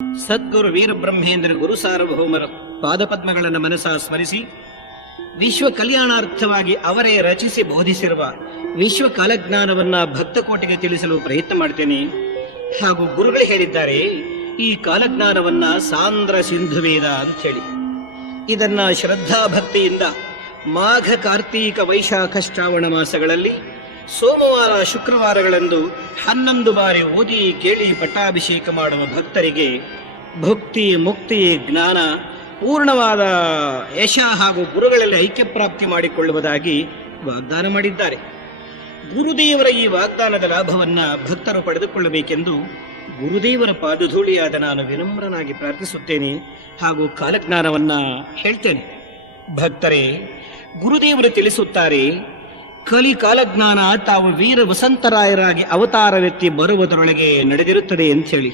ಸದ್ಗುರು ವೀರಬ್ರಹ್ಮೇಂದ್ರ ಗುರು ಸಾರ್ವಭೌಮರ ಪಾದಪದ್ಮಗಳನ್ನು ಮನಸ ಸ್ಮರಿಸಿ ವಿಶ್ವ ಕಲ್ಯಾಣಾರ್ಥವಾಗಿ ಅವರೇ ರಚಿಸಿ ಬೋಧಿಸಿರುವ ವಿಶ್ವ ಕಾಲಜ್ಞಾನವನ್ನ ಭಕ್ತಕೋಟಿಗೆ ತಿಳಿಸಲು ಪ್ರಯತ್ನ ಮಾಡ್ತೇನೆ. ಹಾಗೂ ಗುರುಗಳು ಹೇಳಿದ್ದಾರೆ, ಈ ಕಾಲಜ್ಞಾನವನ್ನ ಸಾಂದ್ರ ಸಿಂಧುವೇದ ಅಂತ ಹೇಳಿ ಇದನ್ನ ಶ್ರದ್ಧಾ ಭಕ್ತಿಯಿಂದ ಮಾಘ ಕಾರ್ತೀಕ ವೈಶಾಖ ಶ್ರಾವಣ ಮಾಸಗಳಲ್ಲಿ ಸೋಮವಾರ ಶುಕ್ರವಾರಗಳಂದು 11 ಬಾರಿ ಓದಿ ಕೇಳಿ ಪಟ್ಟಾಭಿಷೇಕ ಮಾಡುವ ಭಕ್ತರಿಗೆ ಭಕ್ತಿ ಮುಕ್ತಿ ಜ್ಞಾನ ಪೂರ್ಣವಾದ ಯಶ ಹಾಗೂ ಗುರುಗಳಲ್ಲಿ ಐಕ್ಯ ಪ್ರಾಪ್ತಿ ಮಾಡಿಕೊಳ್ಳುವುದಾಗಿ ವಾಗ್ದಾನ ಮಾಡಿದ್ದಾರೆ. ಗುರುದೇವರ ಈ ವಾಗ್ದಾನದ ಲಾಭವನ್ನ ಭಕ್ತರು ಪಡೆದುಕೊಳ್ಳಬೇಕೆಂದು ಗುರುದೇವರ ಪಾದಧೂಳಿಯಾದ ನಾನು ವಿನಮ್ರನಾಗಿ ಪ್ರಾರ್ಥಿಸುತ್ತೇನೆ ಹಾಗೂ ಕಾಲಜ್ಞಾನವನ್ನ ಹೇಳ್ತೇನೆ. ಭಕ್ತರೇ, ಗುರುದೇವರು ತಿಳಿಸುತ್ತಾರೆ, ಕಲಿ ಕಾಲಜ್ಞಾನ ತಾವು ವೀರ ವಸಂತರಾಯರಾಗಿ ಅವತಾರವೆತ್ತಿ ಬರುವುದರೊಳಗೆ ನಡೆದಿರುತ್ತದೆ ಅಂತ ಹೇಳಿ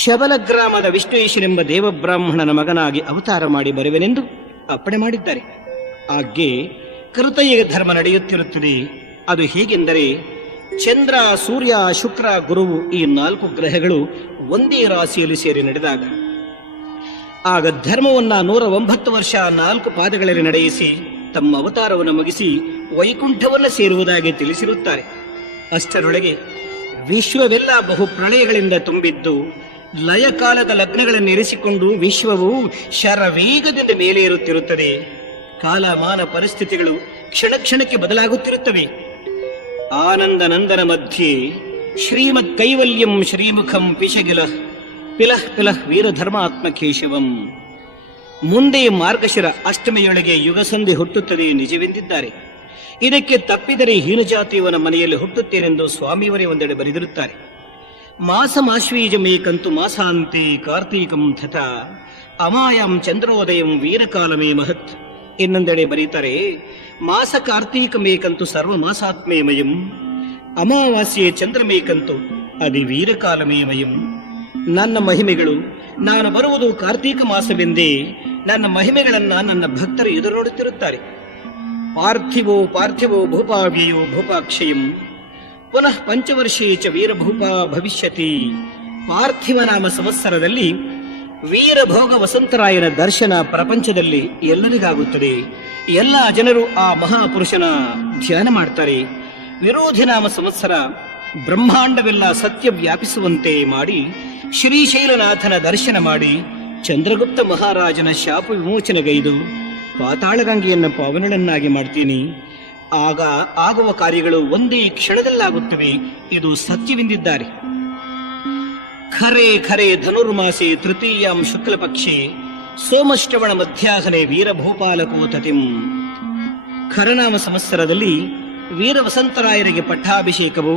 ಶಬಲ ಗ್ರಾಮದ ವಿಶ್ವೇಶನೆಂಬ ದೇವಬ್ರಾಹ್ಮಣನ ಮಗನಾಗಿ ಅವತಾರ ಮಾಡಿ ಬರುವೆನೆಂದು ಅಪ್ಪಣೆ ಮಾಡಿದ್ದಾರೆ. ಆಗ್ಗೆ ಕೃತಯುಗ ಧರ್ಮ ನಡೆಯುತ್ತಿರುತ್ತದೆ. ಅದು ಹೇಗೆಂದರೆ, ಚಂದ್ರ ಸೂರ್ಯ ಶುಕ್ರ ಗುರುವು ಈ 4 ಗ್ರಹಗಳು ಒಂದೇ ರಾಶಿಯಲ್ಲಿ ಸೇರಿ ನಡೆದಾಗ ಆಗ ಧರ್ಮವನ್ನ 109 ವರ್ಷ 4 ಪಾದಗಳಲ್ಲಿ ನಡೆಯಿಸಿ ತಮ್ಮ ಅವತಾರವನ್ನು ಮುಗಿಸಿ ವೈಕುಂಠವನ್ನು ಸೇರುವುದಾಗಿ ತಿಳಿಸಿರುತ್ತಾರೆ. ಅಷ್ಟರೊಳಗೆ ವಿಶ್ವವೆಲ್ಲ ಬಹು ಪ್ರಳಯಗಳಿಂದ ತುಂಬಿದ್ದು ಲಯಕಾಲದ ಲಗ್ನಗಳನ್ನು ಇರಿಸಿಕೊಂಡು ವಿಶ್ವವು ಶರವೇಗದಿಂದ ಮೇಲೆ ಏರುತ್ತಿರುತ್ತದೆ. ಕಾಲಮಾನ ಪರಿಸ್ಥಿತಿಗಳು ಕ್ಷಣ ಕ್ಷಣಕ್ಕೆ ಬದಲಾಗುತ್ತಿರುತ್ತವೆ. ಆನಂದ ನಂದನ ಮಧ್ಯೆ ಶ್ರೀಮದ್ ಕೈವಲ್ಯಂ ಶ್ರೀಮುಖಂ ಪಿಶಗಿಲ ಪಿಲಃ ಪಿಲಃ ವೀರಧರ್ಮಾತ್ಮ ಕೇಶವಂ. ಮುಂದೆ ಮಾರ್ಗಶಿರ ಅಷ್ಟಮಿಯೊಳಗೆ ಯುಗಸಂಧಿ ಹುಟ್ಟುತ್ತದೆ ನಿಜವೆಂದಿದ್ದಾರೆ. ಇದಕ್ಕೆ ತಪ್ಪಿದರೆ ಹೀನಜಾತಿಯವನ ಮನೆಯಲ್ಲಿ ಹುಟ್ಟುತ್ತೇನೆಂದು ಸ್ವಾಮಿಯವರೇ ಒಂದೆಡೆ ಬರೆದಿರುತ್ತಾರೆ. ಮಾಸಮಾಶ್ವೀಜಮೇಕಂತು ಮಾಸಾಂತೆ ಕಾರ್ತೀಕಂ ತಥಾ ಅಮಾಯಂ ಚಂದ್ರೋದಯಂ ವೀರಕಾಲಮೇ ಮಹತ್. ಇನ್ನೊಂದೆಡೆ ಬರೀತಾರೆ, ಮಾಸ ಕಾರ್ತೀಕಮೇಕಂತು ಸರ್ವ ಮಾಸಾತ್ಮೇಮಯಂ ಅಮಾವಾಸ್ಯೆ ಚಂದ್ರಮೇಕಂತು ಅದಿ ವೀರಕಾಲಮೇಮಯಂ. ನನ್ನ ಮಹಿಮೆಗಳು, ನಾನು ಬರುವುದು ಕಾರ್ತೀಕ ಮಾಸವೆಂದೇ ನನ್ನ ಮಹಿಮೆಗಳನ್ನ ನನ್ನ ಭಕ್ತರು ಎದುರು ನೋಡುತ್ತಿರುತ್ತಾರೆ. ಪಾರ್ಥಿವೋ ಪಾರ್ಥಿವೋ ಭೂಪಾವ್ಯಯೋ ಭೂಪಾಕ್ಷಯಂ ಪುನಃ ಪಂಚವರ್ಷೇ ಚ ವೀರಭೂಪ ಭವಿಷ್ಯತಿ. ಪಾರ್ಥಿವ ನಾಮ ಸಂವತ್ಸರದಲ್ಲಿ ವೀರಭೋಗ ವಸಂತರಾಯನ ದರ್ಶನ ಪ್ರಪಂಚದಲ್ಲಿ ಎಲ್ಲರಿಗಾಗುತ್ತದೆ. ಎಲ್ಲ ಜನರು ಆ ಮಹಾಪುರುಷನ ಧ್ಯಾನ ಮಾಡ್ತಾರೆ. ವಿರೋಧಿ ನಾಮ ಸಂವತ್ಸರ ಬ್ರಹ್ಮಾಂಡವೆಲ್ಲ ಸತ್ಯ ವ್ಯಾಪಿಸುವಂತೆ ಮಾಡಿ ಶ್ರೀಶೈಲನಾಥನ ದರ್ಶನ ಮಾಡಿ ಚಂದ್ರಗುಪ್ತ ಮಹಾರಾಜನ ಶಾಪ ವಿಮೋಚನೆಗೈದು ಪಾತಾಳಗಂಗೆಯನ್ನು ಪಾವನಳನ್ನಾಗಿ ಮಾಡ್ತೀನಿ. ಆಗ ಆಗುವ ಕಾರ್ಯಗಳು ಒಂದೇ ಕ್ಷಣದಲ್ಲಾಗುತ್ತವೆ. ಇದು ಸತ್ಯವೆಂದಿದ್ದಾರೆ. ಖರೆ ಖರೆ ಧನುರ್ಮಾಸೆ ತೃತೀಯಾಂ ಶುಕ್ಲ ಪಕ್ಷೆ ಸೋಮಶ್ರವಣ ಮಧ್ಯಾಹ್ನೆ ವೀರಭೂಪಾಲಕೋತತಿಂ. ಖರನಾಮ ಸಂವತ್ಸರದಲ್ಲಿ ವೀರ ವಸಂತರಾಯರಿಗೆ ಪಟ್ಟಾಭಿಷೇಕವು,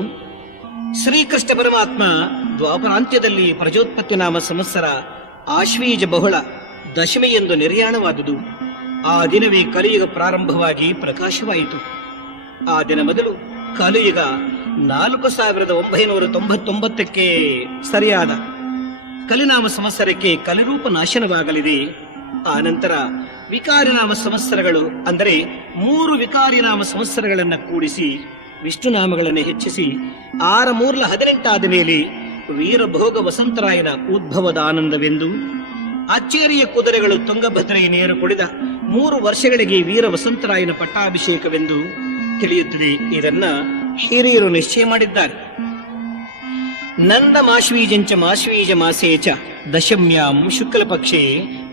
ಶ್ರೀಕೃಷ್ಣ ಪರಮಾತ್ಮ ದ್ವಾಪರಾಂತ್ಯದಲ್ಲಿ ಪ್ರಜೋತ್ಪತ್ತಿ ನಾಮ ಸಂವತ್ಸರ ಆಶ್ವೀಜ ಬಹುಳ ದಶಮಿ ಎಂದು ನಿರ್ಯಾಣವಾದುದು. ಆ ದಿನವೇ ಕಲಿಯುಗ ಪ್ರಾರಂಭವಾಗಿ ಪ್ರಕಾಶವಾಯಿತು. ಆ ದಿನ ಮೊದಲು ಕಲಿಯುಗ 4999ಕ್ಕೆ ಸರಿಯಾದ ಕಲಿನಾಮ ಸಂವತ್ಸರಕ್ಕೆ ಕಲಿರೂಪ ನಾಶನವಾಗಲಿದೆ. ಆ ನಂತರ ವಿಕಾರಿನಾಮ ಸಂವತ್ಸರಗಳು ಅಂದರೆ 3 ವಿಕಾರಿನಾಮ ಸಂವತ್ಸರಗಳನ್ನು ಕೂಡಿಸಿ ವಿಷ್ಣುನಾಮಗಳನ್ನು ಹೆಚ್ಚಿಸಿ 6 3 18 ಆದ ಮೇಲೆ ವೀರಭೋಗ ವಸಂತರಾಯನ ಉದ್ಭವದ ಆನಂದವೆಂದು, ಅಚ್ಚೇರಿಯ ಕುದುರೆಗಳು ತುಂಗಭದ್ರೆಯ ನೀರು ಕುಡಿದ 3 ವರ್ಷಗಳಿಗೆ ವೀರ ವಸಂತರಾಯನ ಪಟ್ಟಾಭಿಷೇಕವೆಂದು ತಿಳಿಯುತ್ತದೆ. ಇದನ್ನ ಹಿರಿಯರು ನಿಶ್ಚಯ ಮಾಡಿದ್ದಾರೆ. ನಂದ ಮಾಶ್ವೀಜಂಚ ಮಾಶ್ವೀಜ ಮಾಸೇಚ ದಶಮ್ಯಾಂ ಶುಕ್ಲ ಪಕ್ಷೆ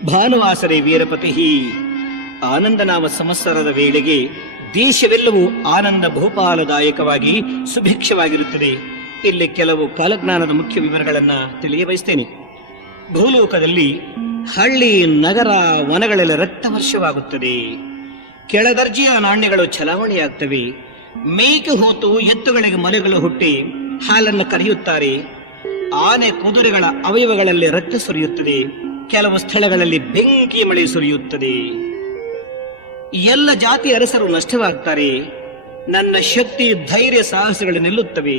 ಭಾನುವಾಸರೆ ವೀರಪತಿ. ಆನಂದನಾಮ ಸಂವತ್ಸರದ ವೇಳೆಗೆ ದೇಶವೆಲ್ಲವೂ ಆನಂದ ಭೂಪಾಲದಾಯಕವಾಗಿ ಸುಭಿಕ್ಷವಾಗಿರುತ್ತದೆ. ಇಲ್ಲಿ ಕೆಲವು ಕಾಲಜ್ಞಾನದ ಮುಖ್ಯ ವಿವರಗಳನ್ನ ತಿಳಿಯಬಯಸ್ತೇನೆ. ಭೂಲೋಕದಲ್ಲಿ ಹಳ್ಳಿ ನಗರ ವನಗಳಲ್ಲಿ ರಕ್ತವರ್ಷವಾಗುತ್ತದೆ. ಕೆಳದರ್ಜೆಯ ನಾಣ್ಯಗಳು ಚಲಾವಣೆಯಾಗ್ತವೆ. ಮೇಕೆ ಹೋತು ಎತ್ತುಗಳಿಗೆ ಮಲೆಗಳು ಹುಟ್ಟಿ ಹಾಲನ್ನು ಕರೆಯುತ್ತಾರೆ. ಆನೆ ಕುದುರೆಗಳ ಅವಯವಗಳಲ್ಲಿ ರಕ್ತ ಸುರಿಯುತ್ತದೆ. ಕೆಲವು ಸ್ಥಳಗಳಲ್ಲಿ ಬೆಂಕಿ ಮಳೆ ಸುರಿಯುತ್ತದೆ. ಎಲ್ಲ ಜಾತಿ ಅರಸರು ನಷ್ಟವಾಗ್ತಾರೆ. ನನ್ನ ಶಕ್ತಿ ಧೈರ್ಯ ಸಾಹಸಗಳು ನಿಲ್ಲುತ್ತವೆ.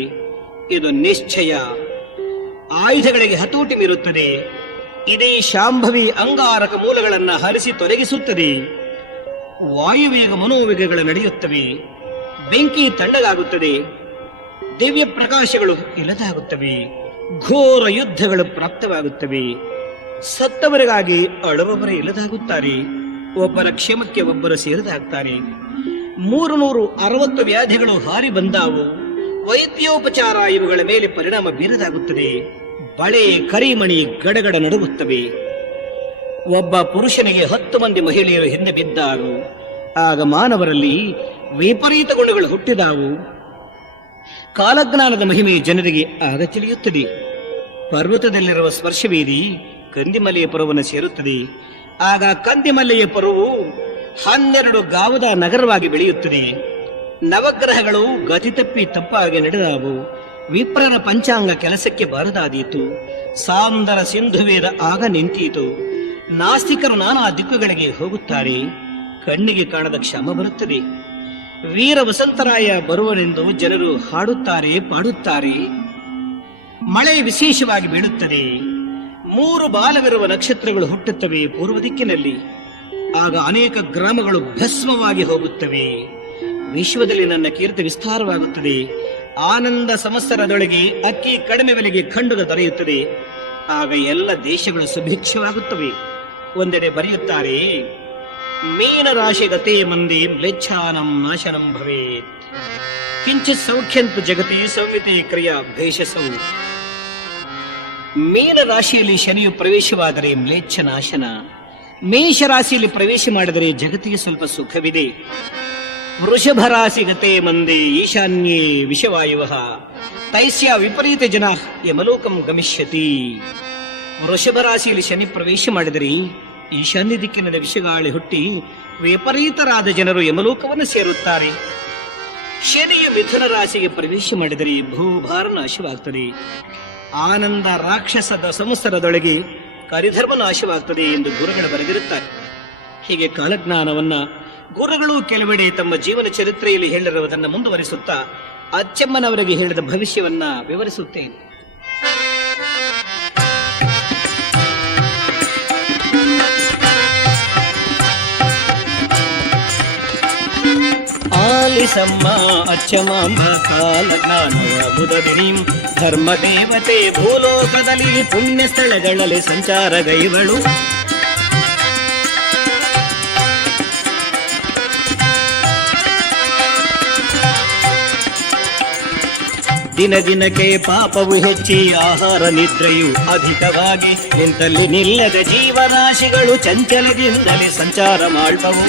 ಇದು ನಿಶ್ಚಯ. ಆಯುಧಗಳಿಗೆ ಹತೋಟಿ ಮೀರುತ್ತದೆ. ಇದೇ ಶಾಂಭವಿ ಅಂಗಾರಕ ಮೂಲಗಳನ್ನು ಹರಿಸಿ ತೊಲಗಿಸುತ್ತದೆ. ವಾಯುವೇಗ ಮನೋವೇಗಗಳು ನಡೆಯುತ್ತವೆ. ಬೆಂಕಿ ತಣ್ಣಗಾಗುತ್ತದೆ. ದಿವ್ಯ ಪ್ರಕಾಶಗಳು ಇಲ್ಲದಾಗುತ್ತವೆ. ಘೋರ ಯುದ್ಧಗಳು ಪ್ರಾಪ್ತವಾಗುತ್ತವೆ. ಸತ್ತವರಿಗಾಗಿ ಅಳುವವರೇ ಇಲ್ಲದಾಗುತ್ತಾರೆ. ಒಬ್ಬರ ಕ್ಷೇಮಕ್ಕೆ ಒಬ್ಬರು ಸೇರಿದಾಗ್ತಾರೆ. 360 ವ್ಯಾಧಿಗಳು ಹಾರಿ ಬಂದಾವು. ವೈದ್ಯೋಪಚಾರ ಇವುಗಳ ಮೇಲೆ ಪರಿಣಾಮ ಬೀರದಾಗುತ್ತದೆ. ಬಳೆ ಕರಿಮಣಿ ಗಡಗಡ ನಡುಗುತ್ತವೆ. ಒಬ್ಬ ಪುರುಷನಿಗೆ 10 ಮಂದಿ ಮಹಿಳೆಯರು ಹಿಂದೆ ಬಿದ್ದಾರು. ಆಗ ಮಾನವರಲ್ಲಿ ವಿಪರೀತ ಗುಣಗಳು ಹುಟ್ಟಿದಾವು. ಕಾಲಜ್ಞಾನದ ಮಹಿಮೆ ಜನರಿಗೆ ಆಗ ತಿಳಿಯುತ್ತದೆ. ಪರ್ವತದಲ್ಲಿರುವ ಸ್ಪರ್ಶವೇದಿ ಕಂದಿಮಲೆಯ ಪರ್ವವನ್ನು ಸೇರುತ್ತದೆ. ಆಗ ಕಂದಿಮಲೆಯ ಪರ್ವವು 12 ಗಾವದ ನಗರವಾಗಿ ಬೆಳೆಯುತ್ತದೆ. ನವಗ್ರಹಗಳು ಗತಿ ತಪ್ಪಿ ತಪ್ಪಾಗಿ ನಡೆದಾವು. ವಿಪ್ರರ ಪಂಚಾಂಗ ಕೆಲಸಕ್ಕೆ ಬಾರದಾದೀತು. ಸಾಂದರ ಸಿಂಧುವೇದ ಆಗ ನಿಂತೀತು. ನಾಸ್ತಿಕರು ನಾನಾ ದಿಕ್ಕುಗಳಿಗೆ ಹೋಗುತ್ತಾರೆ. ಕಣ್ಣಿಗೆ ಕಾಣದ ಕ್ಷಮ ಬರುತ್ತದೆ. ವೀರ ವಸಂತರಾಯ ಬರುವನೆಂದು ಜನರು ಹಾಡುತ್ತಾರೆ, ಪಾಡುತ್ತಾರೆ. ಮಳೆ ವಿಶೇಷವಾಗಿ ಬೀಳುತ್ತದೆ. 3 ಬಾಲವಿರುವ ನಕ್ಷತ್ರಗಳು ಹುಟ್ಟುತ್ತವೆ ಪೂರ್ವ ದಿಕ್ಕಿನಲ್ಲಿ. ಆಗ ಅನೇಕ ಗ್ರಾಮಗಳು ಭಸ್ಮವಾಗಿ ಹೋಗುತ್ತವೆ. ವಿಶ್ವದಲ್ಲಿ ನನ್ನ ಕೀರ್ತಿ ವಿಸ್ತಾರವಾಗುತ್ತದೆ. ಆನಂದ ಸಂವತ್ಸರದೊಳಗೆ ಅಕ್ಕಿ ಕಡಿಮೆ ಬೆಲೆಗೆ ಖಂಡುಗ ದೊರೆಯುತ್ತದೆ. ಆಗ ಎಲ್ಲ ದೇಶಗಳು ಸುಭಿಕ್ಷವಾಗುತ್ತವೆ. ಒಂದೆಡೆ ಬರೆಯುತ್ತಾರೆ, ಮೀನರಾಶಿ ಗತೆ ಮಂದಿ ಮ್ಲೇಚ್ಛಾನಂ ನಾಶನಂ ಭವೇತ್. ಕಿಂಚಿತ್ ಸೌಖ್ಯಂತು ಜಗತಿ ಸಂವಿತೆ ಕ್ರಿಯಾ ಭೇಷಸೌ. ಮೀನ ರಾಶಿಯಲ್ಲಿ ಶನಿಯು ಪ್ರವೇಶವಾದರೆ ಮ್ಲೇಚ್ಛ ನಾಶನ. ಮೇಷ ರಾಶಿಯಲ್ಲಿ ಪ್ರವೇಶ ಮಾಡಿದರೆ ಜಗತ್ತಿಗೆ ಸ್ವಲ್ಪ ಸುಖವಿದೆ. ವೃಷಭ ರಾಶಿ ಗತೆ ಮಂದಿ ಈಶಾನ್ಯೇ ವಿಷವಾಯುವ ತೈಸ್ಯ ವಿಪರೀತ ಜನ ಯಮಲೋಕಂ ಗಮಿಷ್ಯತಿ. ವೃಷಭ ರಾಶಿಯಲ್ಲಿ ಶನಿ ಪ್ರವೇಶ ಮಾಡಿದರೆ ಈಶಾನ್ಯ ದಿಕ್ಕಿನ ವಿಷಗಾಳಿ ಹುಟ್ಟಿ ವಿಪರೀತರಾದ ಜನರು ಯಮಲೋಕವನ್ನು ಸೇರುತ್ತಾರೆ. ಶನಿಯು ಮಿಥುನ ರಾಶಿಗೆ ಪ್ರವೇಶ ಮಾಡಿದರೆ ಭೂಭಾರ ನಾಶವಾಗ್ತದೆ. ಆನಂದ ರಾಕ್ಷಸದ ಸಂವತ್ಸರದೊಳಗೆ ಕರಿಧರ್ಮ ನಾಶವಾಗ್ತದೆ ಎಂದು ಗುರುಗಳು ಬರೆದಿರುತ್ತಾರೆ. ಹೀಗೆ ಕಾಲಜ್ಞಾನವನ್ನ ಗುರುಗಳು ಕೆಲವೆಡೆ ತಮ್ಮ ಜೀವನ ಚರಿತ್ರೆಯಲ್ಲಿ ಹೇಳಿರುವುದನ್ನು ಮುಂದುವರಿಸುತ್ತಾ ಅಚ್ಚಮ್ಮನವರಿಗೆ ಹೇಳಿದ ಭವಿಷ್ಯವನ್ನ ವಿವರಿಸುತ್ತೇನೆ. ಆಲಿಸಮ್ಮ ಅಚ್ಚಮಾಂಬ ಕಾಲಜ್ಞಾನವ ಮುದದಿನಿಂ. ಧರ್ಮ ದೇವತೆ ಭೂಲೋಕದಲ್ಲಿ ಪುಣ್ಯ ಸ್ಥಳಗಳಲ್ಲಿ ಸಂಚಾರಗೈವಳು. ದಿನ ದಿನಕ್ಕೆ ಪಾಪವು ಹೆಚ್ಚಿ ಆಹಾರ ನಿದ್ರೆಯು ಅಧಿಕವಾಗಿ ನಿಂತಲ್ಲಿ ನಿಲ್ಲದ ಜೀವರಾಶಿಗಳು ಚಂಚಲದಿಂದಲೇ ಸಂಚಾರ ಮಾಡುವವು.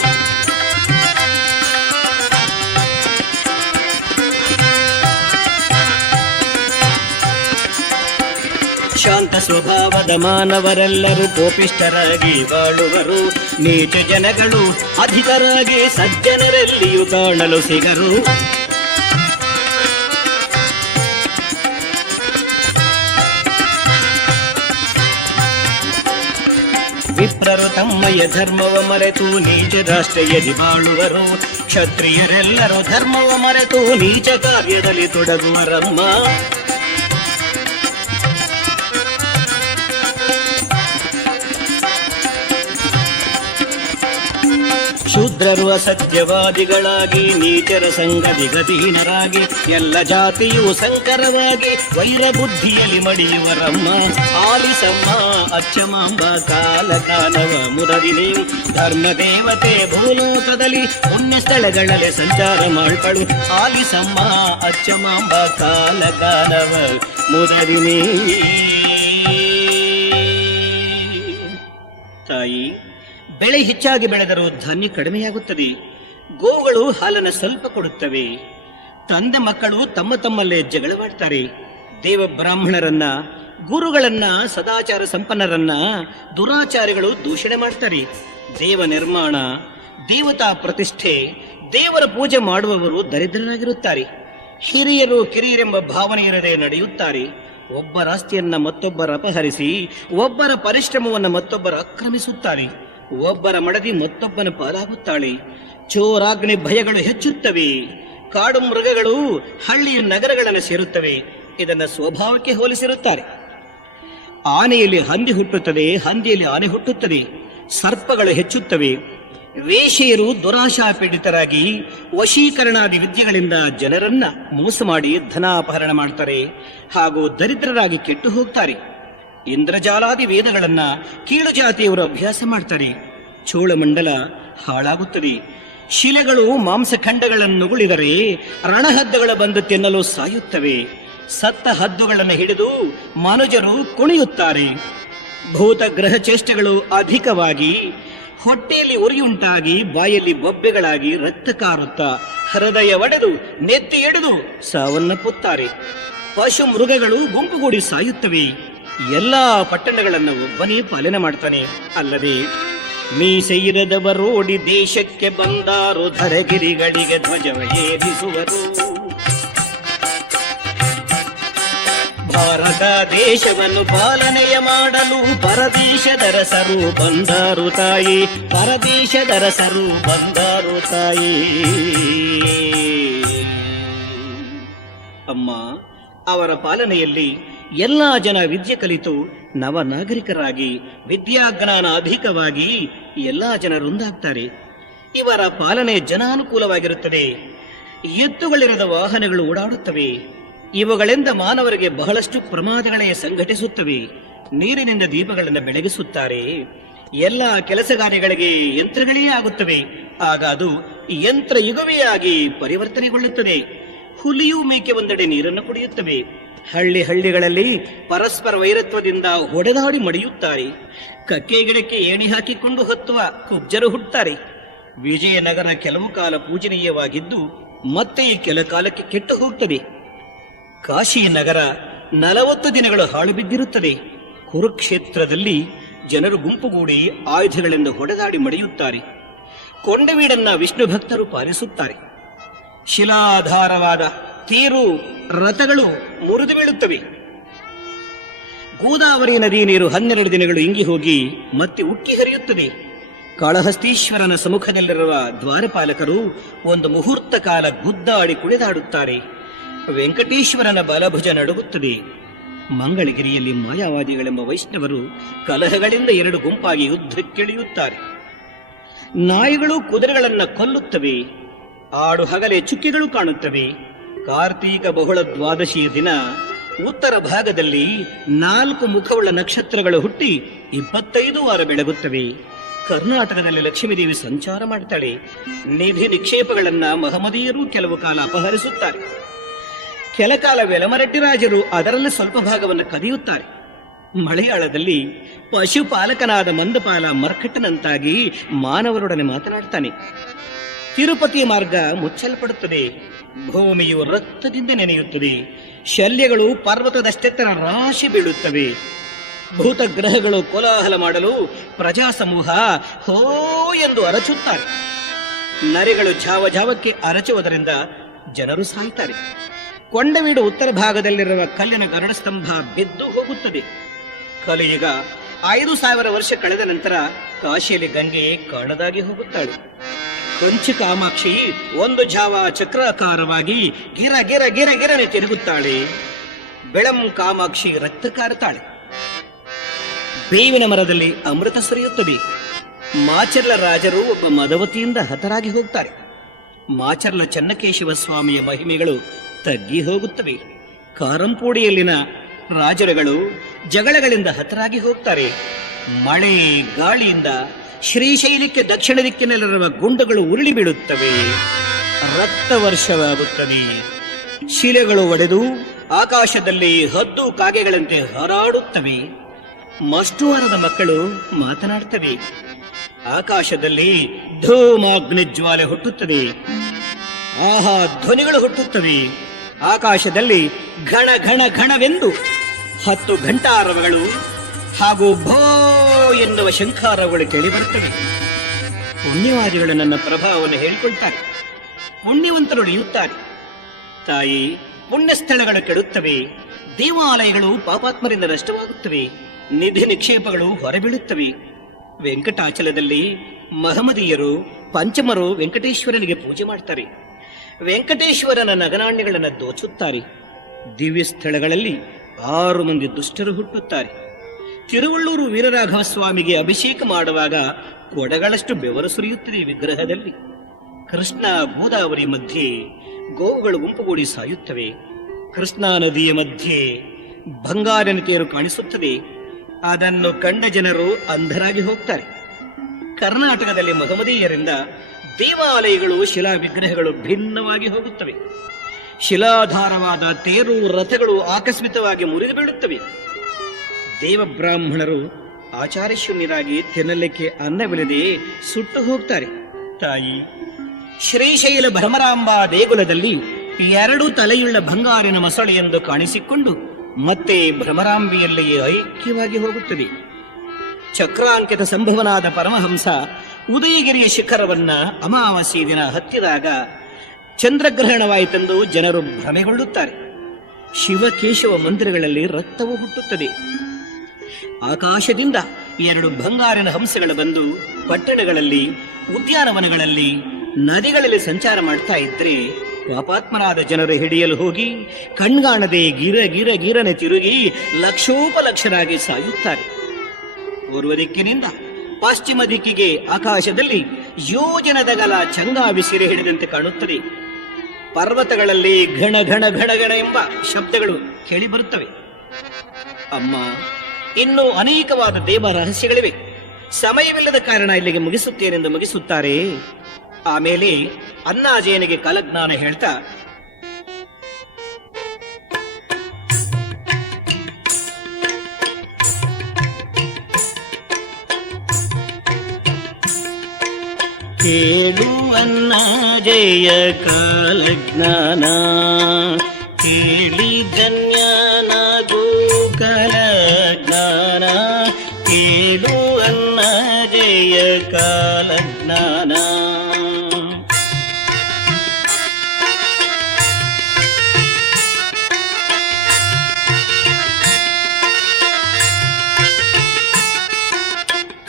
ಶಾಂತ ಸ್ವಭಾವದ ಮಾನವರೆಲ್ಲರೂ ಕೋಪಿಷ್ಠರಾಗಿ ಬಾಳುವರು. ನೀಚ ಜನಗಳು ಅಧಿಕರಾಗಿ ಸಜ್ಜನರಲ್ಲಿಯೂ ಕಾಣಲು ಸಿಗರು. ವಿಪ್ರರು ತಮ್ಮಯ ಧರ್ಮವ ಮರೆತು ನೀಚ ರಾಷ್ಟ್ರಯದಿ ಬಾಳುವರು. ಕ್ಷತ್ರಿಯರೆಲ್ಲರೂ ಧರ್ಮವ ಮರೆತು ನೀಚ ಕಾರ್ಯದಲ್ಲಿ ತೊಡಗುವರಮ್ಮ. ಶೂದ್ರರು ಅಸತ್ಯವಾದಿಗಳಾಗಿ ನೀಚರ ಸಂಗತಿ ಗತಿಹೀನರಾಗಿ ಎಲ್ಲ ಜಾತಿಯು ಸಂಕರವಾಗಿ ವೈರ ಬುದ್ಧಿಯಲ್ಲಿ ಮಡಿಯುವರಮ್ಮ. ಆಲಿಸಮ್ಮ ಅಚ್ಚಮಾಂಬ ಕಾಲಕಾಲವ ಮುದದಿನಿ. ಧರ್ಮ ದೇವತೆ ಭೂಲೋಕದಲ್ಲಿ ಪುಣ್ಯ ಸ್ಥಳಗಳಲ್ಲಿ ಸಂಚಾರ ಮಾಡ್ಗಳು. ಆಲಿಸಮ್ಮ ಅಚ್ಚಮಾಂಬ ಕಾಲಕಾಲವ ಮುದದಿನಿ. ತಾಯಿ, ಬೆಳೆ ಹೆಚ್ಚಾಗಿ ಬೆಳೆದರೂ ಧಾನ್ಯ ಕಡಿಮೆಯಾಗುತ್ತದೆ. ಗೋವುಗಳು ಹಾಲನ್ನು ಸ್ವಲ್ಪ ಕೊಡುತ್ತವೆ. ತಂದೆ ಮಕ್ಕಳು ತಮ್ಮ ತಮ್ಮಲ್ಲೇ ಜಗಳವಾಡ್ತಾರೆ. ದೇವ ಬ್ರಾಹ್ಮಣರನ್ನ, ಗುರುಗಳನ್ನ, ಸದಾಚಾರ ಸಂಪನ್ನರನ್ನ ದುರಾಚಾರಿಗಳು ದೂಷಣೆ ಮಾಡ್ತಾರೆ. ದೇವ ನಿರ್ಮಾಣ, ದೇವತಾ ಪ್ರತಿಷ್ಠೆ, ದೇವರ ಪೂಜೆ ಮಾಡುವವರು ದರಿದ್ರರಾಗಿರುತ್ತಾರೆ. ಹಿರಿಯರು ಕಿರಿಯರೆಂಬ ಭಾವನೆ ಇರದೆ ನಡೆಯುತ್ತಾರೆ. ಒಬ್ಬರ ಆಸ್ತಿಯನ್ನ ಮತ್ತೊಬ್ಬರ ಅಪಹರಿಸಿ, ಒಬ್ಬರ ಪರಿಶ್ರಮವನ್ನು ಮತ್ತೊಬ್ಬರು ಆಕ್ರಮಿಸುತ್ತಾರೆ. ಒಬ್ಬರ ಮಡದಿ ಮತ್ತೊಬ್ಬನ ಪಾಲಾಗುತ್ತಾಳೆ. ಚೋರಾಗ್ನಿ ಭಯಗಳು ಹೆಚ್ಚುತ್ತವೆ. ಕಾಡು ಮೃಗಗಳು ಹಳ್ಳಿಯ ನಗರಗಳನ್ನು ಸೇರುತ್ತವೆ. ಇದನ್ನು ಸ್ವಭಾವಕ್ಕೆ ಹೋಲಿಸಿರುತ್ತಾರೆ. ಆನೆಯಲ್ಲಿ ಹಂದಿ ಹುಟ್ಟುತ್ತದೆ, ಹಂದಿಯಲ್ಲಿ ಆನೆ ಹುಟ್ಟುತ್ತದೆ. ಸರ್ಪಗಳು ಹೆಚ್ಚುತ್ತವೆ. ವೇಶ್ಯೆಯರು ದುರಾಶಾ ಪೀಡಿತರಾಗಿ ವಶೀಕರಣಾದಿ ವಿದ್ಯೆಗಳಿಂದ ಜನರನ್ನ ಮೋಸ ಮಾಡಿ ಧನಾಪಹರಣ ಮಾಡ್ತಾರೆ ಹಾಗೂ ದರಿದ್ರರಾಗಿ ಕೆಟ್ಟು ಹೋಗ್ತಾರೆ. ಇಂದ್ರಜಾಲಾದಿ ವೇದಗಳನ್ನ ಕೀಳು ಜಾತಿಯವರು ಅಭ್ಯಾಸ ಮಾಡ್ತಾರೆ. ಚೋಳಮಂಡಲ ಹಾಳಾಗುತ್ತದೆ. ಶಿಲೆಗಳು ಮಾಂಸಖಂಡಗಳನ್ನುಗುಳಿದರೆ ರಣಹದ್ದುಗಳ ಬಂದು ತಿನ್ನಲು ಸಾಯುತ್ತವೆ. ಸತ್ತ ಹದ್ದುಗಳನ್ನು ಹಿಡಿದು ಮನುಜರು ಕುಣಿಯುತ್ತಾರೆ. ಭೂತ ಗ್ರಹ ಚೇಷ್ಟೆಗಳು ಅಧಿಕವಾಗಿ ಹೊಟ್ಟೆಯಲ್ಲಿ ಉರಿಯುಂಟಾಗಿ ಬಾಯಲ್ಲಿ ಬೊಬ್ಬೆಗಳಾಗಿ ರಕ್ತ ಕಾರುತ್ತಾ ಹೃದಯ ಒಡೆದು ನೆತ್ತಿ ಎಡೆದು ಸಾವನ್ನಪ್ಪುತ್ತಾರೆ. ಪಶು ಮೃಗಗಳು ಗುಂಪುಗೂಡಿ ಸಾಯುತ್ತವೆ. ಎಲ್ಲಾ ಪಟ್ಟಣಗಳನ್ನು ಒಬ್ಬನೇ ಪಾಲನೆ ಮಾಡ್ತಾನೆ. ಅಲ್ಲದೆ ಮೀಸೆಯಿರದವರೋಡಿ ದೇಶಕ್ಕೆ ಬಂದಾರು, ಧರಗಿರಿಗಳಿಗೆ ಧ್ವಜವ ಏರಿಸುವರು. ಭಾರತ ದೇಶವನ್ನು ಪಾಲನೆಯ ಮಾಡಲು ಪರದೇಶದರಸರು ಬಂದಾರು ತಾಯಿ, ಪರದೇಶದರಸರು ಬಂದಾರು ತಾಯಿ. ಅಮ್ಮ, ಅವರ ಪಾಲನೆಯಲ್ಲಿ ಎಲ್ಲಾ ಜನ ವಿದ್ಯೆ ಕಲಿತು ನವನಾಗರಿಕರಾಗಿ ವಿದ್ಯಾಜ್ಞಾನ ಅಧಿಕವಾಗಿ ಎಲ್ಲಾ ಜನರೊಂದಾಗ್ತಾರೆ. ಇವರ ಪಾಲನೆ ಜನಾನುಕೂಲವಾಗಿರುತ್ತದೆ. ಎತ್ತುಗಳಿರದ ವಾಹನಗಳು ಓಡಾಡುತ್ತವೆ. ಇವುಗಳಿಂದ ಮಾನವರಿಗೆ ಬಹಳಷ್ಟು ಪ್ರಮಾದಗಳೇ ಸಂಘಟಿಸುತ್ತವೆ. ನೀರಿನಿಂದ ದೀಪಗಳನ್ನು ಬೆಳಗಿಸುತ್ತಾರೆ. ಎಲ್ಲ ಕೆಲಸ ಕಾರ್ಯಗಳಿಗೆ ಯಂತ್ರಗಳೇ ಆಗುತ್ತವೆ. ಆಗ ಅದು ಯಂತ್ರ ಯುಗವೇ ಆಗಿ ಪರಿವರ್ತನೆಗೊಳ್ಳುತ್ತದೆ. ಹುಲಿಯೂ ಮೇಕೆ ಒಂದೆಡೆ ನೀರನ್ನು ಕುಡಿಯುತ್ತವೆ. ಹಳ್ಳಿಗಳಲ್ಲಿ ಪರಸ್ಪರ ವೈರತ್ವದಿಂದ ಹೊಡೆದಾಡಿ ಮಡಿಯುತ್ತಾರೆ. ಕಕ್ಕೆ ಗಿಡಕ್ಕೆ ಏಣಿ ಹಾಕಿಕೊಂಡು ಹೊತ್ತುವ ಕುಬ್ಜರು ಹುಟ್ಟುತ್ತಾರೆ. ವಿಜಯನಗರ ಕೆಲವು ಕಾಲ ಪೂಜನೀಯವಾಗಿದ್ದು ಮತ್ತೆ ಕೆಲ ಕಾಲಕ್ಕೆ ಕೆಟ್ಟು ಹೋಗುತ್ತದೆ. ಕಾಶಿ ನಗರ 40 ದಿನಗಳು ಹಾಳು ಬಿದ್ದಿರುತ್ತದೆ. ಕುರುಕ್ಷೇತ್ರದಲ್ಲಿ ಜನರು ಗುಂಪುಗೂಡಿ ಆಯುಧಗಳಿಂದ ಹೊಡೆದಾಡಿ ಮಡಿಯುತ್ತಾರೆ. ಕೊಂಡವೀಡನ್ನ ವಿಷ್ಣು ಭಕ್ತರು ಪಾಲಿಸುತ್ತಾರೆ. ಶಿಲಾಧಾರವಾದ ತೇರು ರಥಗಳು ಮುರಿದು ಬೀಳುತ್ತವೆ. ಗೋದಾವರಿ ನದಿ ನೀರು 12 ದಿನಗಳು ಇಂಗಿ ಹೋಗಿ ಮತ್ತೆ ಉಕ್ಕಿ ಹರಿಯುತ್ತದೆ. ಕಾಳಹಸ್ತೀಶ್ವರನ ಸಮ್ಮುಖದಲ್ಲಿರುವ ದ್ವಾರಪಾಲಕರು ಒಂದು ಮುಹೂರ್ತ ಕಾಲ ಗುದ್ದಾಡಿ ಕುಣಿದಾಡುತ್ತಾರೆ. ವೆಂಕಟೇಶ್ವರನ ಬಲಭುಜ ನಡುಗುತ್ತದೆ. ಮಂಗಳಗಿರಿಯಲ್ಲಿ ಮಾಯಾವಾದಿಗಳೆಂಬ ವೈಷ್ಣವರು ಕಲಹಗಳಿಂದ 2 ಗುಂಪಾಗಿ ಯುದ್ಧಕ್ಕಿಳಿಯುತ್ತಾರೆ. ನಾಯಿಗಳು ಕುದುರೆಗಳನ್ನ ಕೊಲ್ಲುತ್ತವೆ. ಆಡು ಹಗಲೇ ಚುಕ್ಕಿಗಳು ಕಾಣುತ್ತವೆ. ಕಾರ್ತೀಕ ಬಹುಳ ದ್ವಾದಶಿಯ ದಿನ ಉತ್ತರ ಭಾಗದಲ್ಲಿ 4 ಮುಖವುಳ್ಳ ನಕ್ಷತ್ರಗಳು ಹುಟ್ಟಿ 25 ವಾರ ಬೆಳಗುತ್ತವೆ. ಕರ್ನಾಟಕದಲ್ಲಿ ಲಕ್ಷ್ಮೀದೇವಿ ಸಂಚಾರ ಮಾಡ್ತಾಳೆ. ನಿಧಿ ನಿಕ್ಷೇಪಗಳನ್ನ ಮಹಮದೀಯರು ಕೆಲವು ಕಾಲ ಅಪಹರಿಸುತ್ತಾರೆ. ಕೆಲಕಾಲ ವೆಲಮರೆಡ್ಡಿ ರಾಜರು ಅದರಲ್ಲಿ ಸ್ವಲ್ಪ ಭಾಗವನ್ನು ಕದಿಯುತ್ತಾರೆ. ಮಲಯಾಳದಲ್ಲಿ ಪಶುಪಾಲಕನಾದ ಮಂದಪಾಲ ಮರ್ಕಟ್ಟನಂತಾಗಿ ಮಾನವರೊಡನೆ ಮಾತನಾಡ್ತಾನೆ. ತಿರುಪತಿ ಮಾರ್ಗ ಮುಚ್ಚಲ್ಪಡುತ್ತದೆ. ಭೂಮಿಯು ರಕ್ತದಿಂದ ನೆನೆಯುತ್ತದೆ. ಶಲ್ಯಗಳು ಪರ್ವತದಷ್ಟೆತ್ತರ ರಾಶಿ ಬೀಳುತ್ತವೆ. ಭೂತಗ್ರಹಗಳು ಕೋಲಾಹಲ ಮಾಡಲು ಪ್ರಜಾ ಸಮೂಹ ಹೋ ಎಂದು ಅರಚುತ್ತಾರೆ. ನರಿಗಳು ಜಾವಕ್ಕೆ ಅರಚುವುದರಿಂದ ಜನರು ಸಾಯ್ತಾರೆ. ಕೊಂಡವೀಡು ಉತ್ತರ ಭಾಗದಲ್ಲಿರುವ ಕಲ್ಲಿನ ಗರುಡ ಸ್ತಂಭ ಬಿದ್ದು ಹೋಗುತ್ತದೆ. ಕಲಿಯುಗ 5000 ವರ್ಷ ಕಳೆದ ನಂತರ ಕಾಶಿಯಲ್ಲಿ ಗಂಗೆ ಕಾಣದಾಗಿ ಹೋಗುತ್ತಾಳೆ. ಕಂಚು ಕಾಮಾಕ್ಷಿ ಒಂದು ಜಾವ ಚಕ್ರಾಕಾರವಾಗಿ ಗಿರ ಗಿರ ಗಿರ ಗಿರನೆ ತಿರುಗುತ್ತಾಳೆ. ಬೆಳಂ ಕಾಮಾಕ್ಷಿ ರಕ್ತ ಕಾರುತ್ತಾಳೆ. ಬೇವಿನ ಮರದಲ್ಲಿ ಅಮೃತ ಸುರಿಯುತ್ತದೆ. ಮಾಚರ್ಲ ರಾಜರು ಒಬ್ಬ ಮದವತಿಯಿಂದ ಹತರಾಗಿ ಹೋಗ್ತಾರೆ. ಮಾಚರ್ಲ ಚನ್ನಕೇಶವ ಸ್ವಾಮಿಯ ಮಹಿಮೆಗಳು ತಗ್ಗಿ ಹೋಗುತ್ತವೆ. ಕಾರಂಪೂಡಿಯಲ್ಲಿನ ರಾಜರುಗಳು ಜಗಳಗಳಿಂದ ಹತರಾಗಿ ಹೋಗ್ತಾರೆ. ಮಳೆ ಗಾಳಿಯಿಂದ ಶ್ರೀಶೈಲಕ್ಕೆ ದಕ್ಷಿಣ ದಿಕ್ಕಿನಲ್ಲಿರುವ ಗುಂಡುಗಳು ಉರುಳಿ ಬೀಳುತ್ತವೆ. ರಕ್ತ ವರ್ಷವಾಗುತ್ತದೆ. ಶಿಲೆಗಳು ಒಡೆದು ಆಕಾಶದಲ್ಲಿ ಹದ್ದು ಕಾಗೆಗಳಂತೆ ಹಾರಾಡುತ್ತವೆ. ಮಷ್ಟುವಾರದ ಮಕ್ಕಳು ಮಾತನಾಡ್ತವೆ. ಆಕಾಶದಲ್ಲಿ ಧೂಮಾಗ್ನಿ ಜ್ವಾಲೆ ಹುಟ್ಟುತ್ತದೆ. ಆಹಾ ಧ್ವನಿಗಳು ಹುಟ್ಟುತ್ತವೆ. ಆಕಾಶದಲ್ಲಿ ಘಣ ಘಣ ಘಣವೆಂದು 10 ಘಂಟಾರವಗಳು ಹಾಗೂ ಭೋ ಎನ್ನುವ ಶಂಖಾರವಗಳು ಕೇಳಿಬರುತ್ತವೆ. ಪುಣ್ಯವಾದಿಗಳು ನನ್ನ ಪ್ರಭಾವವನ್ನು ಹೇಳಿಕೊಳ್ತಾರೆ. ಪುಣ್ಯವಂತರು ಉಳಿಯುತ್ತಾರೆ. ತಾಯಿ, ಪುಣ್ಯ ಸ್ಥಳಗಳು ಕೆಡುತ್ತವೆ. ದೇವಾಲಯಗಳು ಪಾಪಾತ್ಮರಿಂದ ನಷ್ಟವಾಗುತ್ತವೆ. ನಿಧಿ ನಿಕ್ಷೇಪಗಳು ಹೊರಬೀಳುತ್ತವೆ. ವೆಂಕಟಾಚಲದಲ್ಲಿ ಮಹಮದೀಯರು ಪಂಚಮರು ವೆಂಕಟೇಶ್ವರನಿಗೆ ಪೂಜೆ ಮಾಡ್ತಾರೆ. ವೆಂಕಟೇಶ್ವರನ ನಗನಾಣ್ಯಗಳನ್ನು ದೋಚುತ್ತಾರೆ. ದಿವ್ಯ ಸ್ಥಳಗಳಲ್ಲಿ 6 ಮಂದಿ ದುಷ್ಟರು ಹುಟ್ಟುತ್ತಾರೆ. ತಿರುವಳ್ಳೂರು ವೀರರಾಘವ ಸ್ವಾಮಿಗೆ ಅಭಿಷೇಕ ಮಾಡುವಾಗ ಕೊಡಗಳಷ್ಟು ಬೆವರು ಸುರಿಯುತ್ತದೆ ವಿಗ್ರಹದಲ್ಲಿ. ಕೃಷ್ಣ ಗೋದಾವರಿ ಮಧ್ಯೆ ಗೋವುಗಳು ಗುಂಪುಗೂಡಿ ಸಾಯುತ್ತವೆ. ಕೃಷ್ಣಾ ನದಿಯ ಮಧ್ಯೆ ಬಂಗಾರನ ತೇರು ಕಾಣಿಸುತ್ತದೆ. ಅದನ್ನು ಕಂಡ ಜನರು ಅಂಧರಾಗಿ ಹೋಗ್ತಾರೆ. ಕರ್ನಾಟಕದಲ್ಲಿ ಮಹಮದೀಯರಿಂದ ದೇವಾಲಯಗಳು, ಶಿಲಾ ವಿಗ್ರಹಗಳು ಭಿನ್ನವಾಗಿ ಹೋಗುತ್ತವೆ. ಶಿಲಾಧಾರವಾದ ತೇರು, ರಥಗಳು ಆಕಸ್ಮಿಕವಾಗಿ ಮುರಿದು ಬೀಳುತ್ತವೆ. ದೇವಬ್ರಾಹ್ಮಣರು ಆಚಾರ್ಯಶೂನ್ಯರಾಗಿ ತಿನ್ನಲಿಕ್ಕೆ ಅನ್ನವಿಲ್ಲದೆ ಸುಟ್ಟು ಹೋಗ್ತಾರೆ. ತಾಯಿ, ಶ್ರೀಶೈಲ ಭ್ರಮರಾಂಬಾ ದೇಗುಲದಲ್ಲಿ 2 ತಲೆಯುಳ್ಳ ಬಂಗಾರಿನ ಮೊಸಳೆಯೆಂದು ಕಾಣಿಸಿಕೊಂಡು ಮತ್ತೆ ಭ್ರಮರಾಂಬೆಯಲ್ಲಿಯೇ ಐಕ್ಯವಾಗಿ ಹೋಗುತ್ತದೆ. ಚಕ್ರಾಂಕಿತ ಸಂಭವನಾದ ಪರಮಹಂಸ ಉದಯಗಿರಿಯ ಶಿಖರವನ್ನ ಅಮಾವಾಸ್ಯೆ ದಿನ ಹತ್ತಿದಾಗ ಚಂದ್ರಗ್ರಹಣವಾಯಿತೆಂದು ಜನರು ಭ್ರಮೆಗೊಳ್ಳುತ್ತಾರೆ. ಶಿವಕೇಶವ ಮಂದಿರಗಳಲ್ಲಿ ರಕ್ತವು ಹುಟ್ಟುತ್ತದೆ. ಆಕಾಶದಿಂದ 2 ಬಂಗಾರಿನ ಹಂಸಗಳು ಬಂದು ಪಟ್ಟಣಗಳಲ್ಲಿ, ಉದ್ಯಾನವನಗಳಲ್ಲಿ, ನದಿಗಳಲ್ಲಿ ಸಂಚಾರ ಮಾಡ್ತಾ ಇದ್ರೆ ಪಾಪಾತ್ಮರಾದ ಜನರು ಹಿಡಿಯಲು ಹೋಗಿ ಕಣ್ಗಾಣದೆ ಗಿರನೆ ತಿರುಗಿ ಲಕ್ಷೋಪಲಕ್ಷರಾಗಿ ಸಾಯುತ್ತಾರೆ. ಪೂರ್ವ ದಿಕ್ಕಿನಿಂದ ಪಶ್ಚಿಮ ದಿಕ್ಕಿಗೆ ಆಕಾಶದಲ್ಲಿ ಯೋಜನದಗಲ ಚಂಗಾವಿ ಸಿರೆ ಹಿಡಿದಂತೆ ಕಾಣುತ್ತದೆ. ಪರ್ವತಗಳಲ್ಲಿ ಘಣ ಘಣ ಘಣ ಘಣ ಎಂಬ ಶಬ್ದಗಳು ಕೇಳಿ ಬರುತ್ತವೆ. ಅಮ್ಮ, ಇನ್ನೂ ಅನೇಕವಾದ ದೇವ ರಹಸ್ಯಗಳಿವೆ. ಸಮಯವಿಲ್ಲದ ಕಾರಣ ಇಲ್ಲಿಗೆ ಮುಗಿಸುತ್ತೇನೆಂದು ಮುಗಿಸುತ್ತಾರೆ. ಆಮೇಲೆ ಅನ್ನಾಜೇನಿಗೆ ಕಾಲಜ್ಞಾನ ಹೇಳ್ತಾ, ಕೇಳು ಅನ್ನಾಜೇಯ ಕಾಲಜ್ಞಾನ, ಕೇಳಿ ಧನ್ಯನಾಗು ಕಾಲಜ್ಞಾನ, ಕೇಳು ಅನ್ನಾಜೇಯ ಕಾಲಜ್ಞಾನ.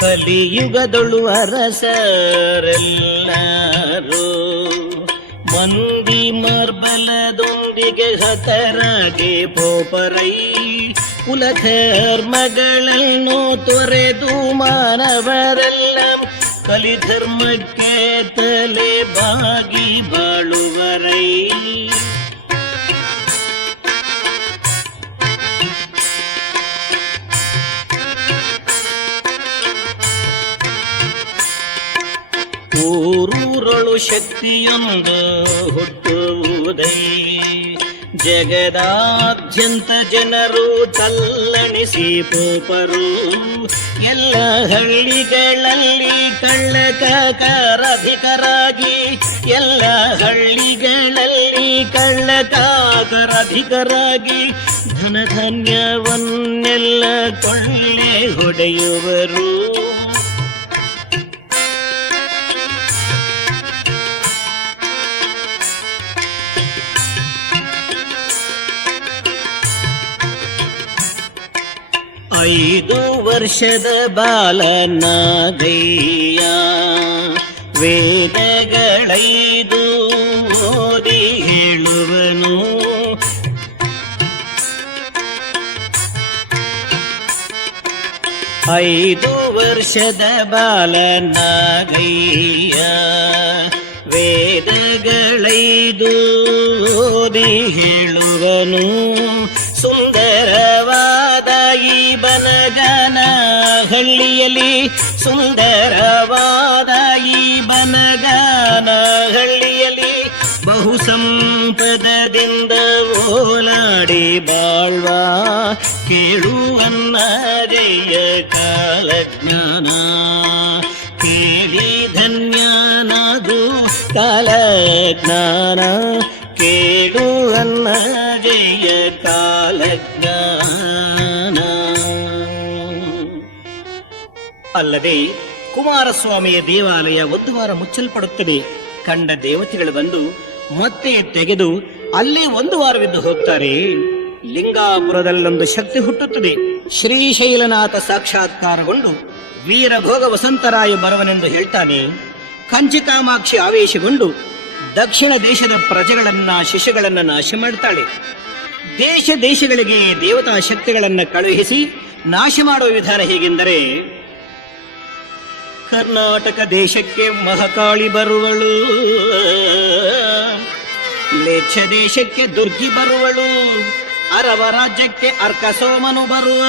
ಕಲಿಯುಗದೊಳು ಅರಸರೆಲ್ಲರೂ ಮಂದಿ ಮಾರ್ಬಲದೊಂದಿಗೆ ಹತರಾಗಿ ಪೋಪರೈ ಕುಲಧರ್ಮಗಳನ್ನು ತೊರೆದು ಮಾನವರೆಲ್ಲ ಕಲಿಧರ್ಮಕ್ಕೆ ತಲೆ ಬಾಗಿ ಬಾಳುವರೈ. ಊರೂರೊಳು ಶಕ್ತಿಯೊಂದು ಹುಟ್ಟುವುದೈ, ಜಗದಾದ್ಯಂತ ಜನರು ತಲ್ಲಣಿಸಿ ಪೋಪರು. ಎಲ್ಲ ಹಳ್ಳಿಗಳಲ್ಲಿ ಕಳ್ಳಕಾಕರಾಧಿಕರಾಗಿ, ಎಲ್ಲ ಹಳ್ಳಿಗಳಲ್ಲಿ ಕಳ್ಳಕಾಕರಾಧಿಕರಾಗಿ ಧನಧಾನ್ಯವನ್ನೆಲ್ಲ ಕೊಳ್ಳೆ ಹೊಡೆಯುವರು. ಐದು ವರ್ಷದ ಬಾಲನಾಗಯ್ಯ ವೇದಗಳೈದು ಓದಿ ಹೇಳುವನು. 5 ವರ್ಷದ ಬಾಲನಾಗಯ್ಯ ವೇದಗಳೈದು ಓದಿ ಹೇಳುವನು. ಸುಂದರವಾದ ಈ ಬನಗನ ಹಳ್ಳಿಯಲ್ಲಿ, ಸುಂದರವಾದ ಈ ಬನಗನ ಹಳ್ಳಿಯಲ್ಲಿ ಬಹು ಸಂಪದದಿಂದ ಓಲಾಡಿ ಬಾಳ್ವ. ಕೇಳುವನ್ನದೆಯ ಕಾಲಜ್ಞಾನ, ಕೇಳಿ ಧನ್ಯನಾದು ಕಾಲಜ್ಞಾನ. ಕೇಳುವನ್ನದೆಯ ಕಾಲಜ್ಞಾನ. ಅಲ್ಲದೆ ಕುಮಾರಸ್ವಾಮಿಯ ದೇವಾಲಯ 1 ವಾರ ಮುಚ್ಚಲ್ಪಡುತ್ತದೆ. ಕಂಡ ದೇವತೆಗಳು ಬಂದು ಮತ್ತೆ ತೆಗೆದು ಅಲ್ಲೇ 1 ವಾರವಿದ್ದು ಹೋಗ್ತಾರೆ. ಲಿಂಗಾಪುರದಲ್ಲೊಂದು ಶಕ್ತಿ ಹುಟ್ಟುತ್ತದೆ. ಶ್ರೀಶೈಲನಾಥ ಸಾಕ್ಷಾತ್ಕಾರಗೊಂಡು ವೀರಭೋಗ ವಸಂತರಾಯ ಬರುವನೆಂದು ಹೇಳ್ತಾನೆ. ಕಂಚಿಕಾಮಾಕ್ಷಿ ಆವೇಶಗೊಂಡು ದಕ್ಷಿಣ ದೇಶದ ಪ್ರಜೆಗಳನ್ನ, ಶಿಶುಗಳನ್ನ ನಾಶ ಮಾಡ್ತಾಳೆ. ದೇಶ ದೇಶಗಳಿಗೆ ದೇವತಾ ಶಕ್ತಿಗಳನ್ನ ಕಳುಹಿಸಿ ನಾಶ ಮಾಡುವ ವಿಧಾನ ಹೇಗೆಂದರೆ, ಕರ್ನಾಟಕ ದೇಶಕ್ಕೆ ಮಹಾಕಾಳಿ ಬರುವಳು, ಲೇಚ್ಛ ದೇಶಕ್ಕೆ ದುರ್ಗಿ ಬರುವಳು, ಅರವ ರಾಜ್ಯಕ್ಕೆ ಅರ್ಕಸೋಮನು ಬರುವ,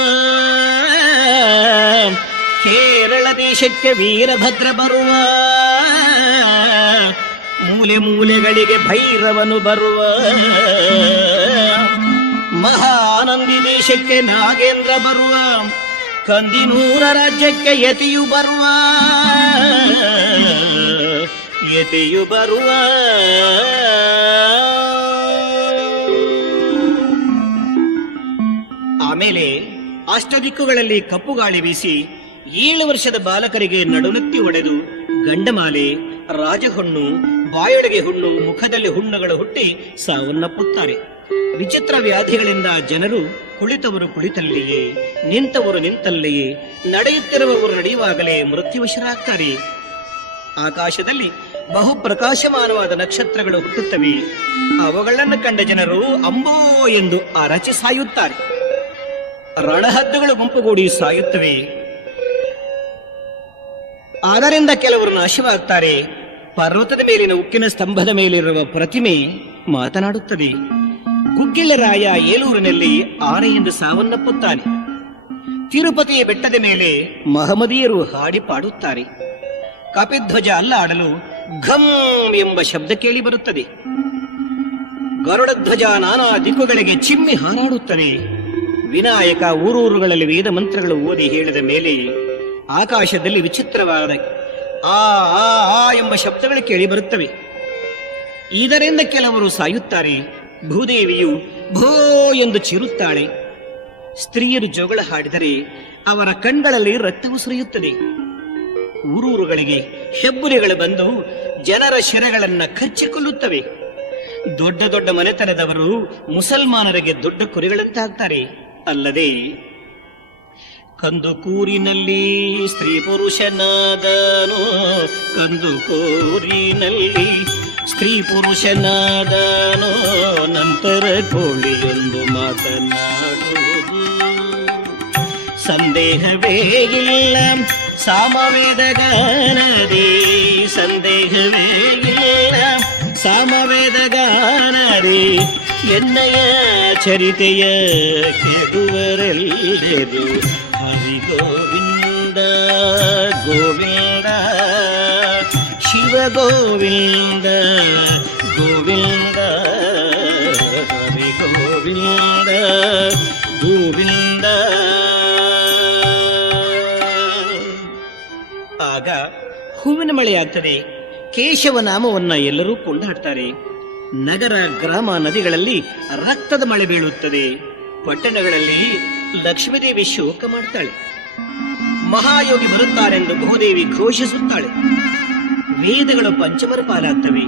ಕೇರಳ ದೇಶಕ್ಕೆ ವೀರಭದ್ರ ಬರುವ, ಮೂಲೆ ಮೂಲೆಗಳಿಗೆ ಭೈರವನು ಬರುವ, ಮಹಾನಂದಿ ದೇಶಕ್ಕೆ ನಾಗೇಂದ್ರ ಬರುವ, ಕಂದಿನೂರ ರಾಜ್ಯಕ್ಕೆ ಯತಿಯು ಬರುವ, ಯತಿಯು ಬರುವ. ಆಮೇಲೆ ಅಷ್ಟದಿಕ್ಕುಗಳಲ್ಲಿ ಕಪ್ಪು ಗಾಳಿ ಬೀಸಿ 7 ವರ್ಷದ ಬಾಲಕರಿಗೆ ನಡುನೆತ್ತಿ ಒಡೆದು ಗಂಡಮಾಲೆ, ರಾಜಹೊಣ್ಣು, ಬಾಯೊಳಗೆ ಹುಣ್ಣು, ಮುಖದಲ್ಲಿ ಹುಣ್ಣುಗಳು ಹುಟ್ಟಿ ಸಾವನ್ನಪ್ಪುತ್ತಾರೆ. ವಿಚಿತ್ರ ವ್ಯಾಧಿಗಳಿಂದ ಜನರು ಕುಳಿತವರು ಕುಳಿತಲ್ಲಿಯೇ, ನಿಂತವರು ನಿಂತಲ್ಲಿಯೇ, ನಡೆಯುತ್ತಿರುವವರು ನಡೆಯುವಾಗಲೇ ಮೃತ್ಯುವಶರಾಗ್ತಾರೆ. ಆಕಾಶದಲ್ಲಿ ಬಹು ಪ್ರಕಾಶಮಾನವಾದ ನಕ್ಷತ್ರಗಳು ಹುಟ್ಟುತ್ತವೆ. ಅವುಗಳನ್ನು ಕಂಡ ಜನರು ಅಂಬೋ ಎಂದು ಅರಚಿ ಸಾಯುತ್ತಾರೆ. ರಣಹದ್ದುಗಳು ಗುಂಪುಗೂಡಿ ಸಾಯುತ್ತವೆ. ಅದರಿಂದ ಕೆಲವರು ನಾಶವಾಗ್ತಾರೆ. ಪರ್ವತದ ಮೇಲಿನ ಉಕ್ಕಿನ ಸ್ತಂಭದ ಮೇಲಿರುವ ಪ್ರತಿಮೆ ಮಾತನಾಡುತ್ತದೆ. ಗುಗ್ಗಿಳರಾಯ ಏಲೂರಿನಲ್ಲಿ ಆನೆಯಿಂದ ಸಾವನ್ನಪ್ಪುತ್ತಾನೆ. ತಿರುಪತಿಯ ಬೆಟ್ಟದ ಮೇಲೆ ಮಹಮದೀಯರು ಹಾಡಿ ಪಾಡುತ್ತಾರೆ. ಕಪಿಧ್ವಜ ಅಲ್ಲಾಡಲು ಘಂ ಎಂಬ ಶಬ್ದ ಕೇಳಿ ಬರುತ್ತದೆ. ಗರುಡಧ್ವಜ ನಾನಾ ದಿಕ್ಕುಗಳಿಗೆ ಚಿಮ್ಮಿ ಹಾರಾಡುತ್ತದೆ. ವಿನಾಯಕ ಊರೂರುಗಳಲ್ಲಿ ವೇದ ಮಂತ್ರಗಳು ಓದಿ ಹೇಳಿದ ಮೇಲೆ ಆಕಾಶದಲ್ಲಿ ವಿಚಿತ್ರವಾದ ಆ ಆ ಆ ಎಂಬ ಶಬ್ದಗಳು ಕೇಳಿ ಬರುತ್ತವೆ. ಇದರಿಂದ ಕೆಲವರು ಸಾಯುತ್ತಾರೆ. ಭೂದೇವಿಯು ಭೋ ಎಂದು ಚಿರುತ್ತಾಳೆ. ಸ್ತ್ರೀಯರು ಜಗಳ ಹಾಡಿದರೆ ಅವರ ಕಣ್ಗಳಲ್ಲಿ ರಕ್ತವು ಸುರಿಯುತ್ತದೆ. ಊರೂರುಗಳಿಗೆ ಹೆಬ್ಬುಲಿಗಳು ಬಂದು ಜನರ ಶಿರಗಳನ್ನ ಕಚ್ಚಿಕೊಳ್ಳುತ್ತವೆ. ದೊಡ್ಡ ದೊಡ್ಡ ಮನೆತನದವರು ಮುಸಲ್ಮಾನರಿಗೆ ದೊಡ್ಡ ಕುರಿಗಳಂತಾಗ್ತಾರೆ. ಅಲ್ಲದೆ ಕಂದುಕೂರಿನಲ್ಲಿ ಸ್ತ್ರೀ ಪುರುಷನಾದನು, ಕಂದುಕೂರಿನಲ್ಲಿ ಸ್ತ್ರೀ ಪುರುಷನಾದನು, ನಂತರ ಕೋಳಿಯೊಂದು ಮಾತನಾಡುವುದು ಸಂದೇಹವೇ ಇಲ್ಲ ಸಾಮವೇದ ಗಾನದಿ, ಸಂದೇಹವೇ ಇಲ್ಲ ಸಾಮವೇದ ಗಾನದಿ, ಎನ್ನಯ ಚರಿತೆಯ ಕೆಡುವರೆಲ್ಲರೂ ಹರಿ ಗೋವಿಂದ ಗೋವಿಂದ ಶಿವ ಗೋವಿಂದ ಗೋವಿಂದ ಹರಿ ಗೋವಿಂದ ಗೋವಿಂದ. ಆಗ ಹೂವಿನ ಮಳೆಯಾಗ್ತದೆ. ಕೇಶವ ನಾಮವನ್ನ ಎಲ್ಲರೂ ಕೊಂಡಾಡ್ತಾರೆ. ನಗರ ಗ್ರಾಮ ನದಿಗಳಲ್ಲಿ ರಕ್ತದ ಮಳೆ ಬೀಳುತ್ತದೆ. ಪಟ್ಟಣಗಳಲ್ಲಿ ಲಕ್ಷ್ಮೀದೇವಿ ಶೋಕ ಮಾಡ್ತಾಳೆ. ಮಹಾಯೋಗಿ ಬರುತ್ತಾರೆಂದು ಭೂದೇವಿ ಘೋಷಿಸುತ್ತಾಳೆ. ವೇದಗಳು ಪಂಚಮರ ಪಾಲಾಗ್ತವೆ.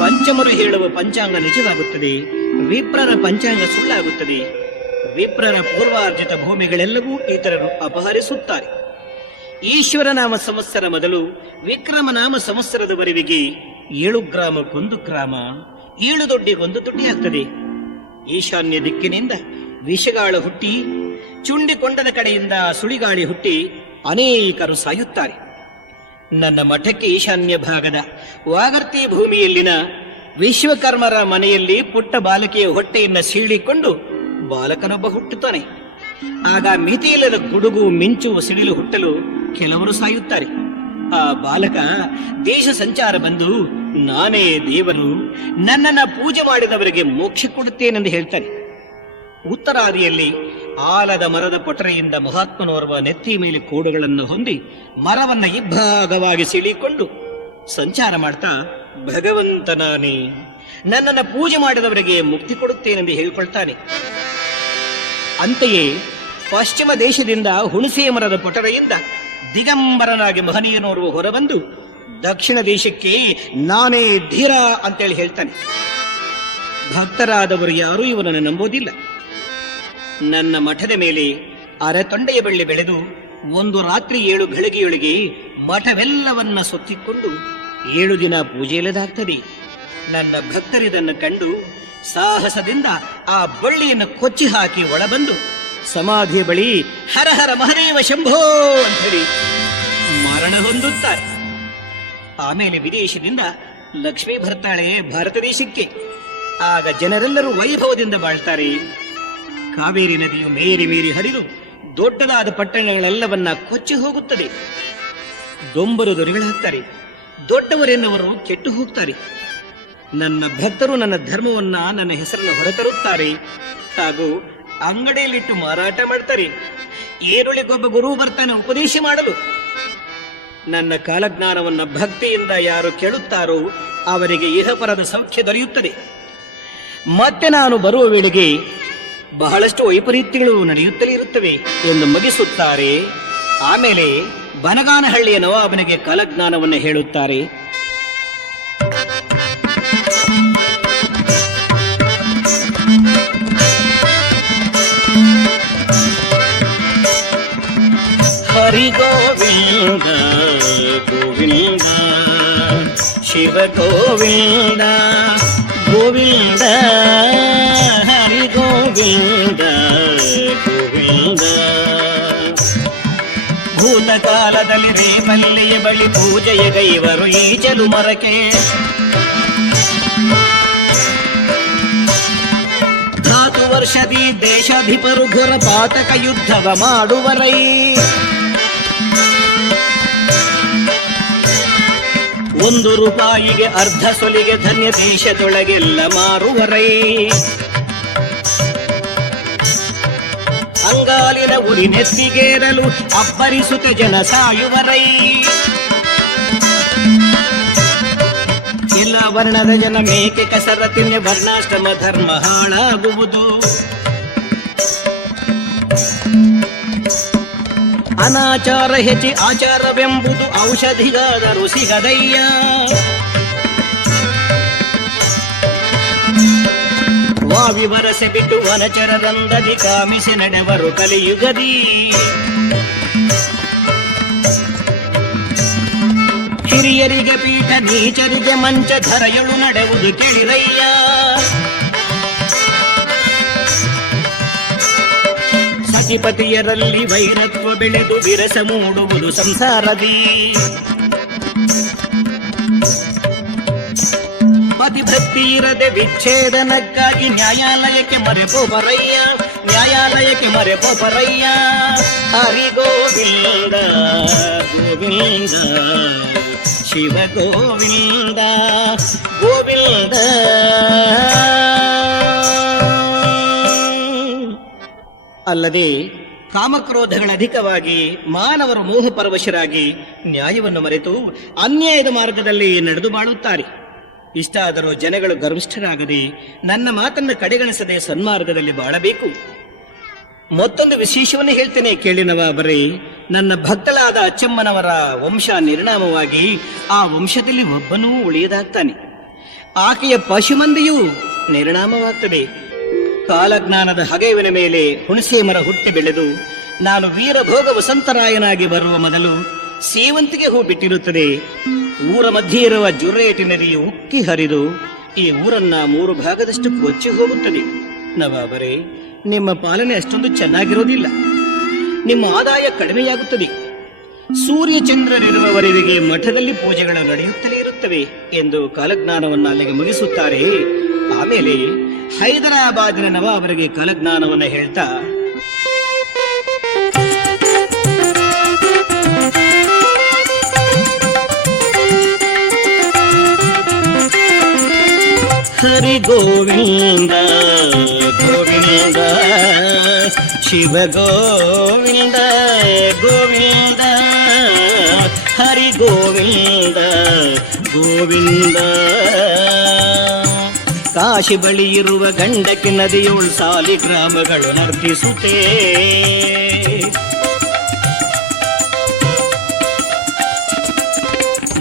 ಪಂಚಮರು ಹೇಳುವ ಪಂಚಾಂಗ ನಿಜವಾಗುತ್ತದೆ. ವಿಪ್ರರ ಪಂಚಾಂಗ ಸುಳ್ಳಾಗುತ್ತದೆ. ವಿಪ್ರರ ಪೂರ್ವಾರ್ಜಿತ ಭೂಮಿಗಳೆಲ್ಲವೂ ಇತರರು ಅಪಹರಿಸುತ್ತಾರೆ. ಈಶ್ವರ ನಾಮ ಸಂವತ್ಸರ ಮೊದಲು ವಿಕ್ರಮ ನಾಮ ಸಂವತ್ಸರದವರೆಗೆ 7 ಗ್ರಾಮಕ್ಕೊಂದು ಗ್ರಾಮ, 7 ದೊಡ್ಡಿಗೊಂದು ದೊಡ್ಡಿಯಾಗ್ತದೆ. ಈಶಾನ್ಯ ದಿಕ್ಕಿನಿಂದ ವಿಷಗಾಳ ಹುಟ್ಟಿ, ಚುಂಡಿಕೊಂಡದ ಕಡೆಯಿಂದ ಸುಳಿಗಾಳಿ ಹುಟ್ಟಿ ಅನೇಕರು ಸಾಯುತ್ತಾರೆ. ನನ್ನ ಮಠಕ್ಕೆ ಈಶಾನ್ಯ ಭಾಗದ ವಾಗರ್ತಿ ಭೂಮಿಯಲ್ಲಿನ ವಿಶ್ವಕರ್ಮರ ಮನೆಯಲ್ಲಿ ಪುಟ್ಟ ಬಾಲಕಿಯ ಹೊಟ್ಟೆಯನ್ನು ಸೀಳಿಕೊಂಡು ಬಾಲಕನೊಬ್ಬ ಹುಟ್ಟುತ್ತಾನೆ. ಆಗ ಮಿತಿಯಿಲ್ಲದ ಗುಡುಗು, ಮಿಂಚು, ಸಿಡಿಲು ಹುಟ್ಟಲು ಕೆಲವರು ಸಾಯುತ್ತಾರೆ. ಆ ಬಾಲಕ ದೇಶ ಸಂಚಾರ ಬಂದು ನಾನೇ ದೇವರು, ನನ್ನನ್ನ ಪೂಜೆ ಮಾಡಿದವರಿಗೆ ಮೋಕ್ಷ ಕೊಡುತ್ತೇನೆಂದು ಹೇಳ್ತಾನೆ. ಉತ್ತರಾದಿಯಲ್ಲಿ ಆಲದ ಮರದ ಪೊಟರೆಯಿಂದ ಮಹಾತ್ಮನೋರ್ವ ನೆತ್ತಿ ಮೇಲೆ ಕೋಡುಗಳನ್ನು ಹೊಂದಿ ಮರವನ್ನ ಇಬ್ಬಾಗವಾಗಿ ಸಿಳಿಕೊಂಡು ಸಂಚಾರ ಮಾಡ್ತಾ ಭಗವಂತ ನಾನೇ, ನನ್ನನ್ನ ಪೂಜೆ ಮಾಡಿದವರಿಗೆ ಮುಕ್ತಿ ಕೊಡುತ್ತೇನೆಂದು ಹೇಳಿಕೊಳ್ತಾನೆ. ಅಂತೆಯೇ ಪಶ್ಚಿಮ ದೇಶದಿಂದ ಹುಣಸೆ ಮರದ ಪೊಟರೆಯಿಂದ ದಿಗಂಬರನಾಗಿ ಮಹನೀಯನೋರ್ವ ಹೊರಬಂದು ದಕ್ಷಿಣ ದೇಶಕ್ಕೆ ನಾನೇ ಧೀರ ಅಂತೇಳಿ ಹೇಳ್ತಾನೆ. ಭಕ್ತರಾದವರು ಯಾರೂ ಇವನನ್ನು ನಂಬೋದಿಲ್ಲ. ನನ್ನ ಮಠದ ಮೇಲೆ ಅರೆತೊಂಡೆಯ ಬಳ್ಳಿ ಬೆಳೆದು ಒಂದು ರಾತ್ರಿ 7 ಗಳಿಗೆಯೊಳಗೆ ಮಠವೆಲ್ಲವನ್ನ ಸುತ್ತಿಕೊಂಡು 7 ದಿನ ಪೂಜೆಯಲ್ಲದಾಗ್ತದೆ. ನನ್ನ ಭಕ್ತರಿದನ್ನು ಕಂಡು ಸಾಹಸದಿಂದ ಆ ಬಳ್ಳಿಯನ್ನು ಕೊಚ್ಚಿ ಹಾಕಿ ಒಳಬಂದು ಸಮಾಧಿಯ ಬಳಿ ಹರ ಹರ ಮಹದೇವ ಶಂಭೋ ಅಂತ ಹೇಳಿ ಮರಣ ಹೊಂದು ಹೊಂದುತ್ತಾರೆ. ಆಮೇಲೆ ವಿದೇಶದಿಂದ ಲಕ್ಷ್ಮಿ ಬರ್ತಾಳೆ ಭಾರತ ದೇಶಕ್ಕೆ. ಆಗ ಜನರೆಲ್ಲರೂ ವೈಭವದಿಂದ ಬಾಳ್ತಾರೆ. ಕಾವೇರಿ ನದಿಯು ಮೇರಿ ಮೇರಿ ಹರಿದು ದೊಡ್ಡದಾದ ಪಟ್ಟಣಗಳೆಲ್ಲವನ್ನ ಕೊಚ್ಚಿ ಹೋಗುತ್ತದೆ. ದೊಂಬರು ದೊರೆಗಳಾಗ್ತಾರೆ. ದೊಡ್ಡವರೆನ್ನುವರು ಕೆಟ್ಟು ಹೋಗ್ತಾರೆ. ನನ್ನ ಭಕ್ತರು ನನ್ನ ಧರ್ಮವನ್ನ, ನನ್ನ ಹೆಸರನ್ನು ಹೊರತರುತ್ತಾರೆ ಹಾಗೂ ಅಂಗಡಿಯಲ್ಲಿಟ್ಟು ಮಾರಾಟ ಮಾಡ್ತಾರೆ. ಈರುಳಿಗೊಬ್ಬ ಗುರು ಬರ್ತಾನೆ ಉಪದೇಶ ಮಾಡಲು. ನನ್ನ ಕಾಲಜ್ಞಾನವನ್ನ ಭಕ್ತಿಯಿಂದ ಯಾರು ಕೇಳುತ್ತಾರೋ ಅವರಿಗೆ ಇಹಪರದ ಸೌಖ್ಯ ದೊರೆಯುತ್ತದೆ. ಮತ್ತೆ ನಾನು ಬರುವ ವೇಳೆಗೆ ಬಹಳಷ್ಟು ವೈಪರೀತ್ಯಗಳು ನಡೆಯುತ್ತಲೇ ಇರುತ್ತವೆ ಎಂದು ಮುಗಿಸುತ್ತಾರೆ. ಆಮೇಲೆ ಬನಗಾನಹಳ್ಳಿಯ ನವಾಬನಿಗೆ ಕಾಲಜ್ಞಾನವನ್ನು ಹೇಳುತ್ತಾರೆ. ಹರಿ ಗೋವಿಂದ ಗೋವಿಂದ ಶಿವ ಗೋವಿಂದ ಗೋವಿಂದ ಹರಿ ಗೋವಿಂದ ಗೋವಿಂದ. ಭೂತಕಾಲದಲ್ಲಿ ರೇಮಲ್ಲಿಯ ಬಳಿ ಪೂಜೆಯ ಗೈವರು ಈಜಲು ಮರಕೆ. ಧಾತು ವರ್ಷದಿ ದೇಶಾಧಿಪರು ಘೋರ ಪಾತಕ ಯುದ್ಧವ ಮಾಡುವರೈ. ₹1 ಅರ್ಧ ಸೊಲಿಗೆ ಧನ್ಯ ದೇಶದೊಳಗೆಲ್ಲ ಮಾರುವರೈ. ಅಂಗಾಲಿನ ಉರಿ ನೆತ್ತಿಗೇರಲು ಅಬ್ಬರಿಸುತ್ತ ಜನ ಸಾಯುವರೈ. ಎಲ್ಲ ವರ್ಣದ ಜನ ಮೇಕೆ ಕಸರ ತಿನ್ನೆ ವರ್ಣಾಶ್ರಮ ಧರ್ಮ ಹಾಳಾಗುವುದು. ಅನಾಚಾರ ಹೆಚ್ಚಿ ಆಚಾರವೆಂಬುದು ಔಷಧಿಗಾದರೂ ಸಿಗದಯ್ಯ. ವಾವಿವರಸೆ ಬಿಟ್ಟು ವನಚರರಂದದಿ ಕಾಮಿಸಿ ನಡೆವರು ಕಲಿಯುಗದಿ. ಹಿರಿಯರಿಗೆ ಪೀಠ ನೀಚರಿಗೆ ಮಂಚ ಧರೆಯಳು ನಡೆವುದು ಕೇಳಿರಯ್ಯ. ಸತಿಪತಿಯರಲ್ಲಿ ವೈರತ್ವ ಬೆಳೆದು ವಿರಸ ಮೂಡುವುದು ಸಂಸಾರದಿ. ಪತಿಭಕ್ತಿ ಇರದೆ ವಿಚ್ಛೇದನಕ್ಕಾಗಿ ನ್ಯಾಯಾಲಯಕ್ಕೆ ಮರೆಪೋಪರಯ್ಯ, ನ್ಯಾಯಾಲಯಕ್ಕೆ ಮರೆಪೋಪರಯ್ಯ. ಹರಿ ಗೋವಿಂದ ಗೋವಿಂದ ಶಿವ ಗೋವಿಂದ ಗೋವಿಂದ. ಅಲ್ಲದೆ ಕಾಮಕ್ರೋಧಗಳ ಅಧಿಕವಾಗಿ ಮಾನವರು ಮೋಹ ಪರವಶರಾಗಿ ನ್ಯಾಯವನ್ನು ಮರೆತು ಅನ್ಯಾಯದ ಮಾರ್ಗದಲ್ಲಿ ನಡೆದು ಬಾಳುತ್ತಾರೆ. ಇಷ್ಟಾದರೂ ಜನಗಳು ಗರ್ವಿಷ್ಠರಾಗದೆ ನನ್ನ ಮಾತನ್ನು ಕಡೆಗಣಿಸದೆ ಸನ್ಮಾರ್ಗದಲ್ಲಿ ಬಾಳಬೇಕು. ಮತ್ತೊಂದು ವಿಶೇಷವನ್ನು ಹೇಳ್ತೇನೆ ಕೇಳಿನವ ಬರೇ. ನನ್ನ ಭಕ್ತಳಾದ ಅಚ್ಚಮ್ಮನವರ ವಂಶ ನಿರ್ನಾಮವಾಗಿ ಆ ವಂಶದಲ್ಲಿ ಒಬ್ಬನೂ ಉಳಿಯದಾಗ್ತಾನೆ. ಆಕೆಯ ಪಶುಮಂದಿಯೂ ನಿರ್ನಾಮವಾಗ್ತದೆ. ಕಾಲಜ್ಞಾನದ ಹಗೆವಿನ ಮೇಲೆ ಹುಣಸೆ ಮರ ಹುಟ್ಟಿ ಬೆಳೆದು ನಾನು ವೀರಭೋಗ ವಸಂತರಾಯನಾಗಿ ಬರುವ ಮೊದಲು ಸೇವಂತಿಗೆ ಹೂ ಬಿಟ್ಟಿರುತ್ತದೆ. ಊರ ಮಧ್ಯೆ ಇರುವ ಜುರೇಟಿ ನದಿಯು ಉಕ್ಕಿ ಹರಿದು ಈ ಊರನ್ನ 3 ಭಾಗದಷ್ಟು ಕೊಚ್ಚಿ ಹೋಗುತ್ತದೆ. ನವಾಬರೇ, ನಿಮ್ಮ ಪಾಲನೆ ಅಷ್ಟೊಂದು ಚೆನ್ನಾಗಿರೋದಿಲ್ಲ. ನಿಮ್ಮ ಆದಾಯ ಕಡಿಮೆಯಾಗುತ್ತದೆ. ಸೂರ್ಯ ಚಂದ್ರನಿರುವವರೆಗೆ ಮಠದಲ್ಲಿ ಪೂಜೆಗಳು ನಡೆಯುತ್ತಲೇ ಇರುತ್ತವೆ ಎಂದು ಕಾಲಜ್ಞಾನವನ್ನು ಅಲ್ಲಿಗೆ ಮುಗಿಸುತ್ತಾರೆ. ಆಮೇಲೆ ಹೈದರಾಬಾದಿನ ನವಾಬರಿಗೆ ಕಾಲಜ್ಞಾನವನ್ನು ಹೇಳ್ತಾ, ಹರಿ ಗೋವಿಂದ ಗೋವಿಂದ ಶಿವ ಗೋವಿಂದ ಗೋವಿಂದ ಹರಿ ಗೋವಿಂದ ಗೋವಿಂದ. ಕಾಶಿ ಬಳಿ ಇರುವ ಗಂಡಕಿ ನದಿಯೋಳ್ ಸಾಲಿ ಗ್ರಾಮಗಳು ನರ್ತಿಸುತ್ತೇ.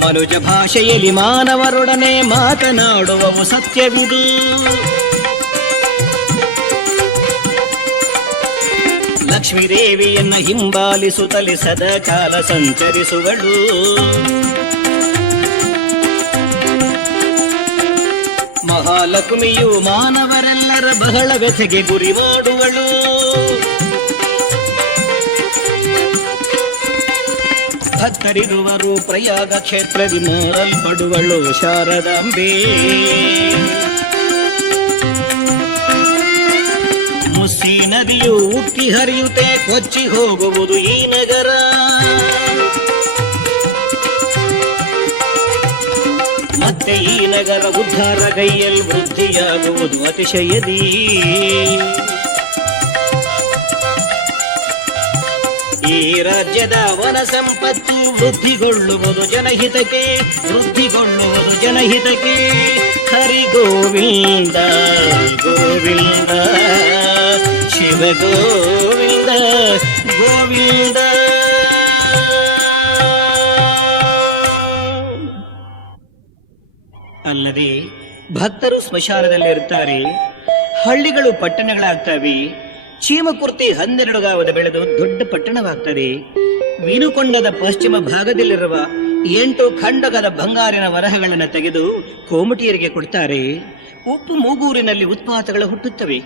ಮನುಜ ಭಾಷೆಯಲ್ಲಿ ಮಾನವರೊಡನೆ ಮಾತನಾಡುವವು ಸತ್ಯವಿದು. ಲಕ್ಷ್ಮೀದೇವಿಯನ್ನ ಹಿಂಬಾಲಿಸುತ್ತಲೇ ಸದಾ ಕಾಲ ಸಂಚರಿಸುವಳು. ಮಹಾಲಕ್ಷ್ಮಿಯು ಮಾನವರೆಲ್ಲರ ಬಹಳ ವ್ಯಥೆಗೆ ಗುರಿ ಮಾಡುವಳು. ಭಕ್ತರಿರುವರು ಪ್ರಯಾಗ ಕ್ಷೇತ್ರದಿ ಮಾರಲ್ಪಡುವಳು ಶಾರದಾಂಬೆ. ಮುಸ್ಸಿ ನದಿಯು ಉಕ್ಕಿ ಹರಿಯುತ್ತೆ ಕೊಚ್ಚಿ ಹೋಗುವುದು ಈ ನಗರ. ಮತ್ತೆ ಈ ನಗರ ಉದ್ಧಾರ ಗೈಯಲ್ ವೃದ್ಧಿಯಾಗುವುದು ಅತಿಶಯದಿ. ಈ ರಾಜ್ಯದ ವನ ಸಂಪತ್ತು ವೃದ್ಧಿಗೊಳ್ಳುವುದು ಜನಹಿತಕ್ಕೆ, ವೃದ್ಧಿಗೊಳ್ಳುವುದು ಜನಹಿತಕ್ಕೆ. ಹರಿ ಗೋವಿಂದ ಗೋವಿಂದ ಶಿವ ಗೋವಿಂದ ಗೋವಿಂದ. ಅಲ್ಲದೆ ಭಕ್ತರು ಸ್ಮಶಾನದಲ್ಲಿರುತ್ತಾರೆ, ಹಳ್ಳಿಗಳು ಪಟ್ಟಣಗಳಾಗ್ತವೆ. ಚೀಮಕುರ್ತಿ 12 ಗಾವದ ಬೆಳೆದು ದೊಡ್ಡ ಪಟ್ಟಣವಾಗ್ತದೆ. ವೀನುಕೊಂಡದ ಪಶ್ಚಿಮ ಭಾಗದಲ್ಲಿರುವ 8 ಖಂಡಗದ ಬಂಗಾರಿನ ವರಹಗಳನ್ನು ತೆಗೆದು ಕೋಮಟಿಯರಿಗೆ ಕೊಡ್ತಾರೆ. ಉಪ್ಪು ಮೂಗೂರಿನಲ್ಲಿ ಉತ್ಪಾತಗಳು ಹುಟ್ಟುತ್ತವೆ,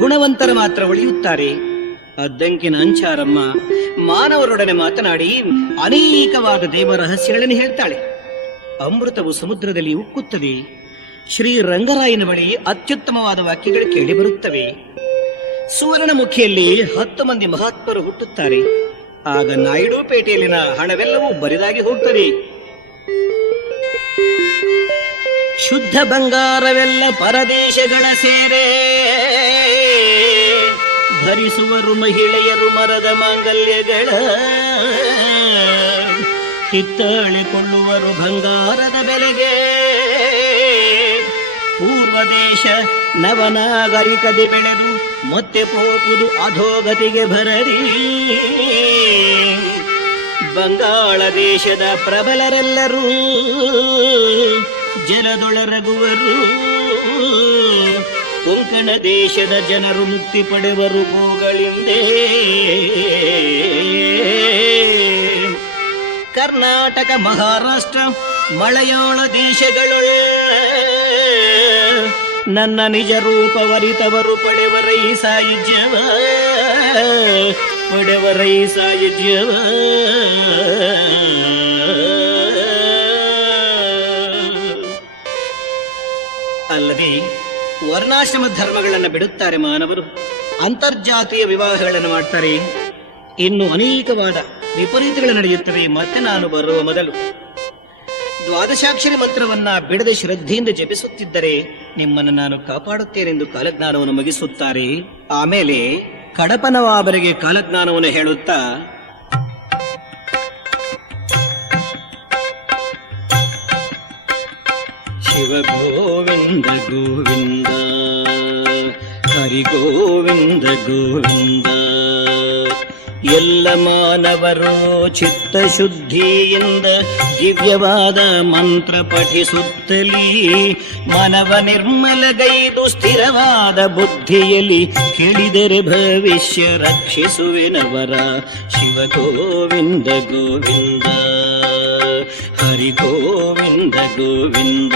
ಗುಣವಂತರ ಮಾತ್ರ ಉಳಿಯುತ್ತಾರೆ. ಅದ್ದಂಕಿನ ಅಂಚಾರಮ್ಮ ಮಾನವರೊಡನೆ ಮಾತನಾಡಿ ಅನೇಕವಾದ ದೇವ ರಹಸ್ಯಗಳನ್ನು ಹೇಳ್ತಾಳೆ. ಅಮೃತವು ಸಮುದ್ರದಲ್ಲಿ ಉಕ್ಕುತ್ತದೆ. ಶ್ರೀ ರಂಗರಾಯನ ಬಳಿ ಅತ್ಯುತ್ತಮವಾದ ವಾಕ್ಯಗಳು ಕೇಳಿ ಬರುತ್ತವೆ. ಸುವರ್ಣಮುಖಿಯಲ್ಲಿ 10 ಮಂದಿ ಮಹಾತ್ಮರು ಹುಟ್ಟುತ್ತಾರೆ. ಆಗ ನಾಯ್ಡುಪೇಟೆಯಲ್ಲಿನ ಹಣವೆಲ್ಲವೂ ಬರಿದಾಗಿ ಹೋಗ್ತದೆ. ಶುದ್ಧ ಬಂಗಾರವೆಲ್ಲ ಪರದೇಶಗಳ ಸೇರೆ, ಧರಿಸುವರು ಮಹಿಳೆಯರು ಮರದ ಮಾಂಗಲ್ಯಗಳ, ಕಿತ್ತಾಳಿಕೊಳ್ಳುವರು ಬಂಗಾರದ ಬೆಲೆಗೆ. ಪೂರ್ವ ದೇಶ ನವನಾಗರಿಕತೆ ಬೆಳೆದು ಮತ್ತೆ ಹೋಗುವುದು ಅಧೋಗತಿಗೆ ಭರಡಿ. ಬಂಗಾಳ ದೇಶದ ಪ್ರಬಲರೆಲ್ಲರೂ ಜಲದೊಳರಗುವರು, ಕೊಂಕಣ ದೇಶದ ಜನರು ಮುಕ್ತಿ ಪಡೆವರು ಗೋಗಳಿಂದೇ. ಕರ್ನಾಟಕ, ಮಹಾರಾಷ್ಟ್ರ, ಮಲಯಾಳ ದೇಶಗಳು ನನ್ನ ನಿಜ ರೂಪವರಿತವರು ಪಡೆವರೈ ಸಾಯುಜ್ಯವ, ಪಡೆವರೈ ಸಾಯುಜ್ಯವ. ಅಲ್ಲದೆ ವರ್ಣಾಶ್ರಮ ಧರ್ಮಗಳನ್ನು ಬಿಡುತ್ತಾರೆ ಮಾನವರು, ಅಂತರ್ಜಾತೀಯ ವಿವಾಹಗಳನ್ನು ಮಾಡ್ತಾರೆ. ಇನ್ನು ಅನೇಕವಾದ ವಿಪರೀತಗಳು ನಡೆಯುತ್ತವೆ. ಮತ್ತೆ ನಾನು ಬರುವ ಮೊದಲು ದ್ವಾದಶಾಕ್ಷರಿ ಮಂತ್ರವನ್ನ ಬಿಡದೆ ಶ್ರದ್ಧೆಯಿಂದ ಜಪಿಸುತ್ತಿದ್ದರೆ ನಿಮ್ಮನ್ನು ನಾನು ಕಾಪಾಡುತ್ತೇನೆಂದು ಕಾಲಜ್ಞಾನವನ್ನು ಮುಗಿಸುತ್ತಾರೆ. ಆಮೇಲೆ ಕಡಪನವಾಬರಿಗೆ ಕಾಲಜ್ಞಾನವನ್ನು ಹೇಳುತ್ತಾ ಶಿವ ಗೋವಿಂದ ಗೋವಿಂದ ಹರಿ ಗೋವಿಂದ ಗೋವಿಂದ. ಎಲ್ಲ ಮಾನವರು ಚಿತ್ತ ಶುದ್ಧಿಯಿಂದ ದಿವ್ಯವಾದ ಮಂತ್ರ ಪಠಿಸುತ್ತಲೀ ಮನವ ನಿರ್ಮಲಗೈದು ಸ್ಥಿರವಾದ ಬುದ್ಧಿಯಲ್ಲಿ ಕೇಳಿದರೆ ಭವಿಷ್ಯ ರಕ್ಷಿಸುವೆನವರ. ಶಿವ ಗೋವಿಂದ ಗೋವಿಂದ ಹರಿ ಗೋವಿಂದ ಗೋವಿಂದ.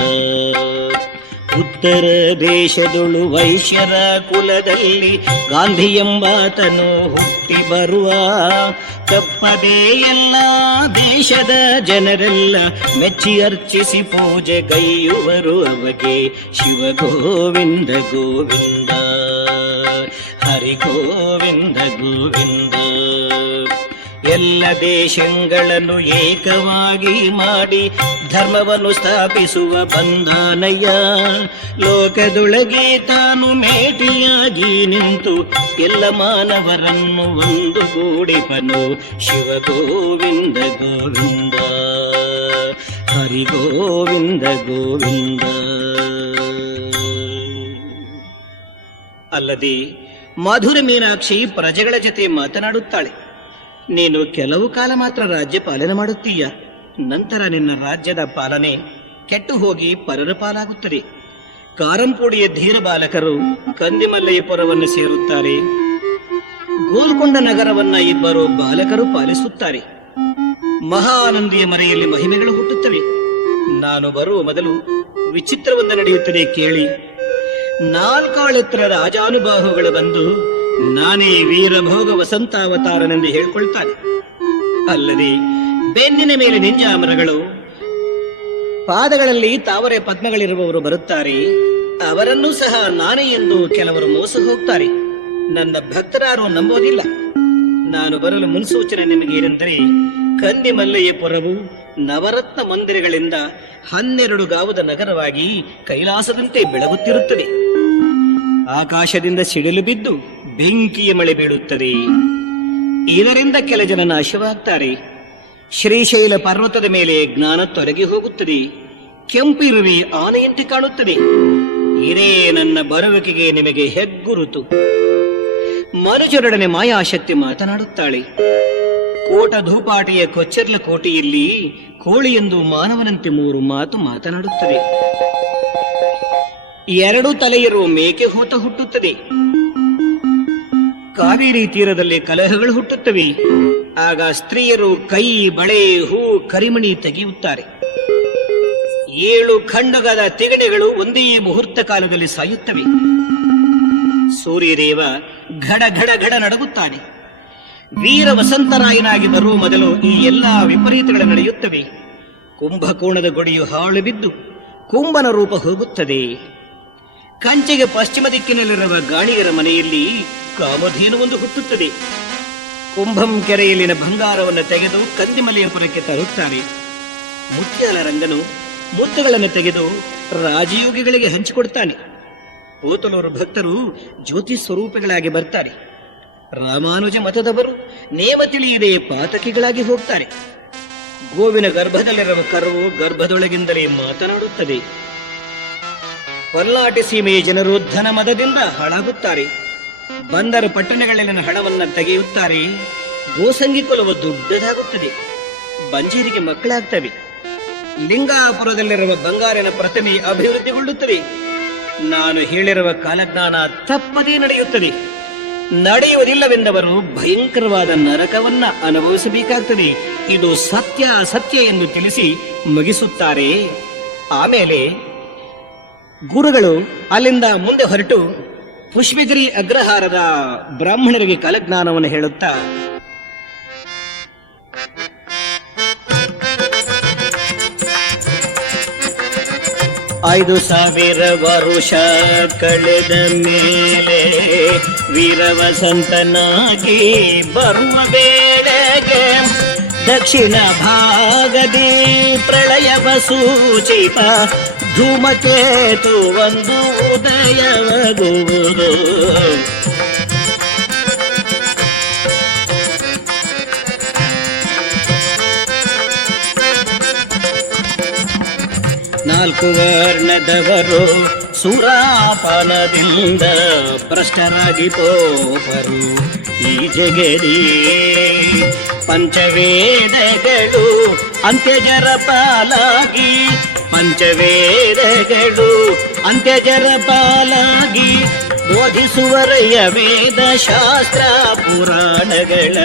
ಉತ್ತರ ದೇಶದೊಳು ವೈಶ್ಯರ ಕುಲದಲ್ಲಿ ಗಾಂಧಿ ಎಂಬಾತನು ಹುಟ್ಟಿ ಬರುವ. ತಪ್ಪದೇ ಎಲ್ಲ ದೇಶದ ಜನರೆಲ್ಲ ಮೆಚ್ಚಿ ಅರ್ಚಿಸಿ ಪೂಜೆ ಗೈಯುವರು ಅವಗೆ. ಶಿವ ಗೋವಿಂದ ಗೋವಿಂದ ಹರಿ ಗೋವಿಂದ ಗೋವಿಂದ. ಎಲ್ಲ ದೇಶಗಳನ್ನು ಏಕವಾಗಿ ಮಾಡಿ ಧರ್ಮವನ್ನು ಸ್ಥಾಪಿಸುವ ಬಂಧಾನಯ್ಯ. ಲೋಕದೊಳಗೆ ತಾನು ಮೇಟಿಯಾಗಿ ನಿಂತು ಎಲ್ಲ ಮಾನವರನ್ನು ಒಂದುಗೂಡಿಪನು. ಶಿವ ಗೋವಿಂದ ಗೋವಿಂದ ಹರಿ ಗೋವಿಂದ ಗೋವಿಂದ. ಅಲ್ಲದೆ ಮಧುರ ಮೀನಾಕ್ಷಿ ಪ್ರಜೆಗಳ ಜೊತೆ ಮಾತನಾಡುತ್ತಾಳೆ. ನೀನು ಕೆಲವು ಕಾಲ ಮಾತ್ರ ರಾಜ್ಯ ಪಾಲನೆ ಮಾಡುತ್ತೀಯ, ನಂತರ ನಿನ್ನ ರಾಜ್ಯದ ಪಾಲನೆ ಕೆಟ್ಟು ಹೋಗಿ ಪರರ ಪಾಲಾಗುತ್ತದೆ. ಕಾರಂಪೂಡಿಯ ಧೀರ ಬಾಲಕರು ಕಂದಿಮಲ್ಲಯ್ಯಪುರವನ್ನು ಸೇರುತ್ತಾರೆ. ಗೋಲ್ಕೊಂಡ ನಗರವನ್ನ ಇಬ್ಬರು ಬಾಲಕರು ಪಾಲಿಸುತ್ತಾರೆ. ಮಹಾನಂದಿಯ ಮರೆಯಲ್ಲಿ ಮಹಿಮೆಗಳು ಹುಟ್ಟುತ್ತವೆ. ನಾನು ಬರುವ ಮೊದಲು ವಿಚಿತ್ರವೊಂದು ನಡೆಯುತ್ತದೆ ಕೇಳಿ. 4 ಎತ್ತರದ ಅಜಾನುಬಾಹುಗಳು ಬಂದು ನಾನೇ ವೀರಭೋಗ ವಸಂತಾವತಾರನೆಂದು ಹೇಳ್ಕೊಳ್ತಾನೆ. ಅಲ್ಲದೆ ಬೆನ್ನಿನ ಮೇಲೆ ನಿಂಜ ಮರಗಳು, ಪಾದಗಳಲ್ಲಿ ತಾವರೆ ಪದ್ಮಗಳಿರುವವರು ಬರುತ್ತಾರೆ. ಅವರನ್ನೂ ಸಹ ನಾನೇ ಎಂದು ಕೆಲವರು ಮೋಸ ಹೋಗ್ತಾರೆ. ನನ್ನ ಭಕ್ತರಾರು ನಂಬೋದಿಲ್ಲ. ನಾನು ಬರಲು ಮುನ್ಸೂಚನೆ ನಿಮಗೆ ಏನೆಂದರೆ, ಕಂದಿ ಮಲ್ಲಯ್ಯಪುರವು ನವರತ್ನ ಮಂದಿರಗಳಿಂದ 12 ಗಾವದ ನಗರವಾಗಿ ಕೈಲಾಸದಂತೆ ಬೆಳಗುತ್ತಿರುತ್ತದೆ. ಆಕಾಶದಿಂದ ಸಿಡಿಲು ಬಿದ್ದು ಬೆಂಕಿಯ ಮಳೆ ಬೀಳುತ್ತದೆ. ಇದರಿಂದ ಕೆಲ ಜನ ನಾಶವಾಗ್ತಾರೆ. ಶ್ರೀಶೈಲ ಪರ್ವತದ ಮೇಲೆ ಜ್ಞಾನ ತೊಲಗಿ ಹೋಗುತ್ತದೆ. ಕೆಂಪಿರುವೆ ಆನೆಯಂತೆ ಕಾಣುತ್ತದೆ. ಇದೇ ನನ್ನ ಬರುವಿಕೆಗೆ ನಿಮಗೆ ಹೆಗ್ಗುರುತು. ಮನುಜರೊಡನೆ ಮಾಯಾಶಕ್ತಿ ಮಾತನಾಡುತ್ತಾಳೆ. ಕೋಟ ಧೂಪಾಟಿಯ ಕೊಚ್ಚರ್ಲ ಕೋಟೆಯಲ್ಲಿ ಕೋಳಿಯೆಂದು ಮಾನವನಂತೆ 3 ಮಾತು ಮಾತನಾಡುತ್ತದೆ. 2 ತಲೆಯಿರುವ ಮೇಕೆ ಹೋತ ಹುಟ್ಟುತ್ತದೆ. ಕಾವೇರಿ ತೀರದಲ್ಲಿ ಕಲಹಗಳು ಹುಟ್ಟುತ್ತವೆ. ಆಗ ಸ್ತ್ರೀಯರು ಕೈ, ಬಳೆ, ಹೂ, ಕರಿಮಣಿ ತೆಗೆಯುತ್ತಾರೆ. 7 ಖಂಡಗದ ತಿಗಣೆಗಳು ಒಂದೇ ಮುಹೂರ್ತ ಕಾಲದಲ್ಲಿ ಸಾಯುತ್ತವೆ. ಸೂರ್ಯದೇವ ಘಡ ಘಡ ಘಡ ನಡುಗುತ್ತಾನೆ. ವೀರ ವಸಂತರಾಯನಾಗಿ ಬರುವ ಮೊದಲು ಈ ಎಲ್ಲಾ ವಿಪರೀತಗಳು ನಡೆಯುತ್ತವೆ. ಕುಂಭಕೋಣದ ಗುಡಿಯು ಹಾಳು ಬಿದ್ದು ಕುಂಭನ ರೂಪ ಹೋಗುತ್ತದೆ. ಕಂಚಿಗೆ ಪಶ್ಚಿಮ ದಿಕ್ಕಿನಲ್ಲಿರುವ ಗಾಣಿಗರ ಮನೆಯಲ್ಲಿ ಕಾಮಧೇನು ಒಂದು ಹುಟ್ಟುತ್ತದೆ. ಕುಂಭಂ ಕೆರೆಯಲ್ಲಿನ ಬಂಗಾರವನ್ನು ತೆಗೆದು ಕಂದಿಮಲೆಯಪುರಕ್ಕೆ ತರುತ್ತಾರೆ. ಮುತ್ಯಾಲ ರಂಗನು ಮುತ್ತುಗಳನ್ನು ತೆಗೆದು ರಾಜಯೋಗಿಗಳಿಗೆ ಹಂಚಿಕೊಡ್ತಾನೆ. ಕೋತಲೂರು ಭಕ್ತರು ಜ್ಯೋತಿ ಸ್ವರೂಪಗಳಾಗಿ ಬರ್ತಾರೆ. ರಾಮಾನುಜ ಮತದವರು ನೇಮ ತಿಳಿಯದೆ ಪಾತಕಿಗಳಾಗಿ ಹೋಗ್ತಾರೆ. ಗೋವಿನ ಗರ್ಭದಲ್ಲಿರುವ ಕರುವು ಗರ್ಭದೊಳಗಿಂದಲೇ ಮಾತನಾಡುತ್ತದೆ. ಪಲ್ಲಾಟಿ ಸೀಮೆಯ ಜನರು ಧನ ಮದದಿಂದ ಹಾಳಾಗುತ್ತಾರೆ. ಬಂದರು ಪಟ್ಟಣಗಳಲ್ಲಿನ ಹಣವನ್ನ ತೆಗೆಯುತ್ತಾರೆ. ಗೋಸಂಗಿ ಕೊಲವು ದೊಡ್ಡದಾಗುತ್ತದೆ. ಬಂಜೇರಿಗೆ ಮಕ್ಕಳಾಗ್ತವೆ. ಲಿಂಗಾಪುರದಲ್ಲಿರುವ ಬಂಗಾರಿನ ಪ್ರತಿಮೆ ಅಭಿವೃದ್ಧಿಗೊಳ್ಳುತ್ತದೆ. ನಾನು ಹೇಳಿರುವ ಕಾಲಜ್ಞಾನ ತಪ್ಪದೇ ನಡೆಯುತ್ತದೆ. ನಡೆಯುವುದಿಲ್ಲವೆಂದವರು ಭಯಂಕರವಾದ ನರಕವನ್ನ ಅನುಭವಿಸಬೇಕಾಗ್ತದೆ. ಇದು ಸತ್ಯ ಸತ್ಯ ಎಂದು ತಿಳಿಸಿ ಮುಗಿಸುತ್ತಾರೆ. ಆಮೇಲೆ ಗುರುಗಳು ಅಲ್ಲಿಂದ ಮುಂದೆ ಹೊರಟು ಪುಷ್ಪಗಿರಿ ಅಗ್ರಹಾರದ ಬ್ರಾಹ್ಮಣರಿಗೆ ಕಾಲಜ್ಞಾನವನ್ನು ಹೇಳುತ್ತಾ, 5,000 ವರುಷ ಕಳೆದ ಮೇಲೆ ವೀರವಸಂತನಾಗಿ ಬರುವ ವೇಳೆಗೆ ದಕ್ಷಿಣ ಭಾಗದಿ ಪ್ರಳಯವ ಸೂಚಿತ ಧೂಮಕೇತು ಒಂದು ಉದಯವಾಗುವುದು. ನಾಲ್ಕು ವರ್ಣದವರು ಸುರಾಪಾನದಿಂದ ಭ್ರಷ್ಟರಾಗಿ ಪೋಪರು ಈ ಜಗದಿ. ಪಂಚವೇದಗಳು ಅಂತ್ಯಜರ ಪಾಲಾಗಿ, ಪಂಚವೇದಗಳು ಅಂತ್ಯಜರ ಪಾಲಾಗಿ ಬೋಧಿಸುವರಯ್ಯ ವೇದ ಶಾಸ್ತ್ರ ಪುರಾಣಗಳ.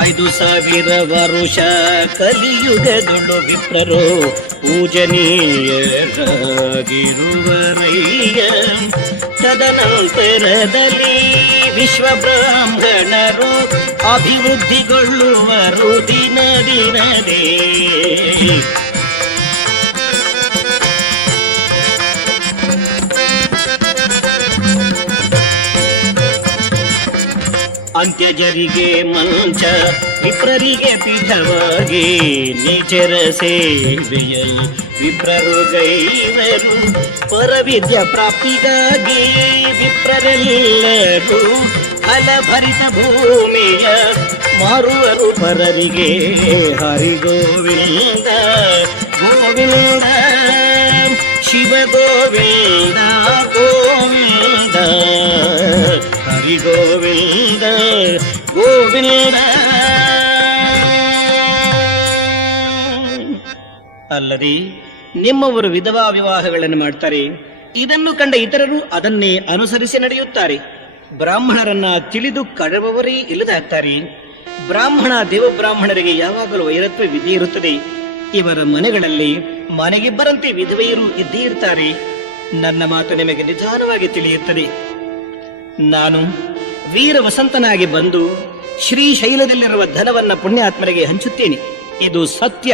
5,000 ವರುಷ ಕಲಿಯುಗದೊಳು ವಿಪ್ರರು ಪೂಜನೀಯರಾಗಿರುವರಯ್ಯ. ತದನಂತರದಲ್ಲಿ ವಿಶ್ವ ಬ್ರಾಹ್ಮಣರು ಅಭಿವೃದ್ಧಿಗೊಳ್ಳುವರು ದಿನ ದಿನದೇ. ಅಂತ್ಯಜರಿಗೆ ಮಂಚ, ವಿಪ್ರರಿಗೆ ಪೀಠವಾಗಿ ನೀಚರ ಸೇವೆಯಲ್ಲಿ ವಿಪ್ರರು ಗೈವರು. ಪರವಿದ್ಯ ಪ್ರಾಪ್ತಿಗಾಗಿ ವಿಪ್ರರೆಲ್ಲರೂ ಫಲಭರಿತ ಭೂಮಿಯ ಮಾರುವರು ಪರರಿಗೆ. ಹರಿಗೋವಿಂದ ಗೋವಿಂದ ಶಿವ ಗೋವಿಂದ ಗೋವಿಂದ ಹರಿ ಗೋವಿಂದ ಗೋವಿಂದ. ಅಲ್ಲದೆ ನಿಮ್ಮವರು ವಿಧವಾ ವಿವಾಹಗಳನ್ನು ಮಾಡ್ತಾರೆ. ಇದನ್ನು ಕಂಡ ಇತರರು ಅದನ್ನೇ ಅನುಸರಿಸಿ ನಡೆಯುತ್ತಾರೆ. ಬ್ರಾಹ್ಮಣರನ್ನ ತಿಳಿದು ಕಳವವರೇ ಇಲ್ಲದಾಗ್ತಾರೆ. ಬ್ರಾಹ್ಮಣ ದೇವಬ್ರಾಹ್ಮಣರಿಗೆ ಯಾವಾಗಲೂ ವೈರತ್ವ ವಿಧಿ ಇರುತ್ತದೆ. ಇವರ ಮನೆಗಳಲ್ಲಿ ಮನೆಗಿಬ್ಬರಂತೆ ವಿಧವೆಯರು ಇದ್ದೇ ಇರ್ತಾರೆ. ನನ್ನ ಮಾತು ನಿಮಗೆ ನಿಧಾನವಾಗಿ ತಿಳಿಯುತ್ತದೆ. ನಾನು ವೀರ ವಸಂತನಾಗಿ ಬಂದು ಶ್ರೀಶೈಲದಲ್ಲಿರುವ ಧನವನ್ನ ಪುಣ್ಯಾತ್ಮರಿಗೆ ಹಂಚುತ್ತೇನೆ, ಇದು ಸತ್ಯ.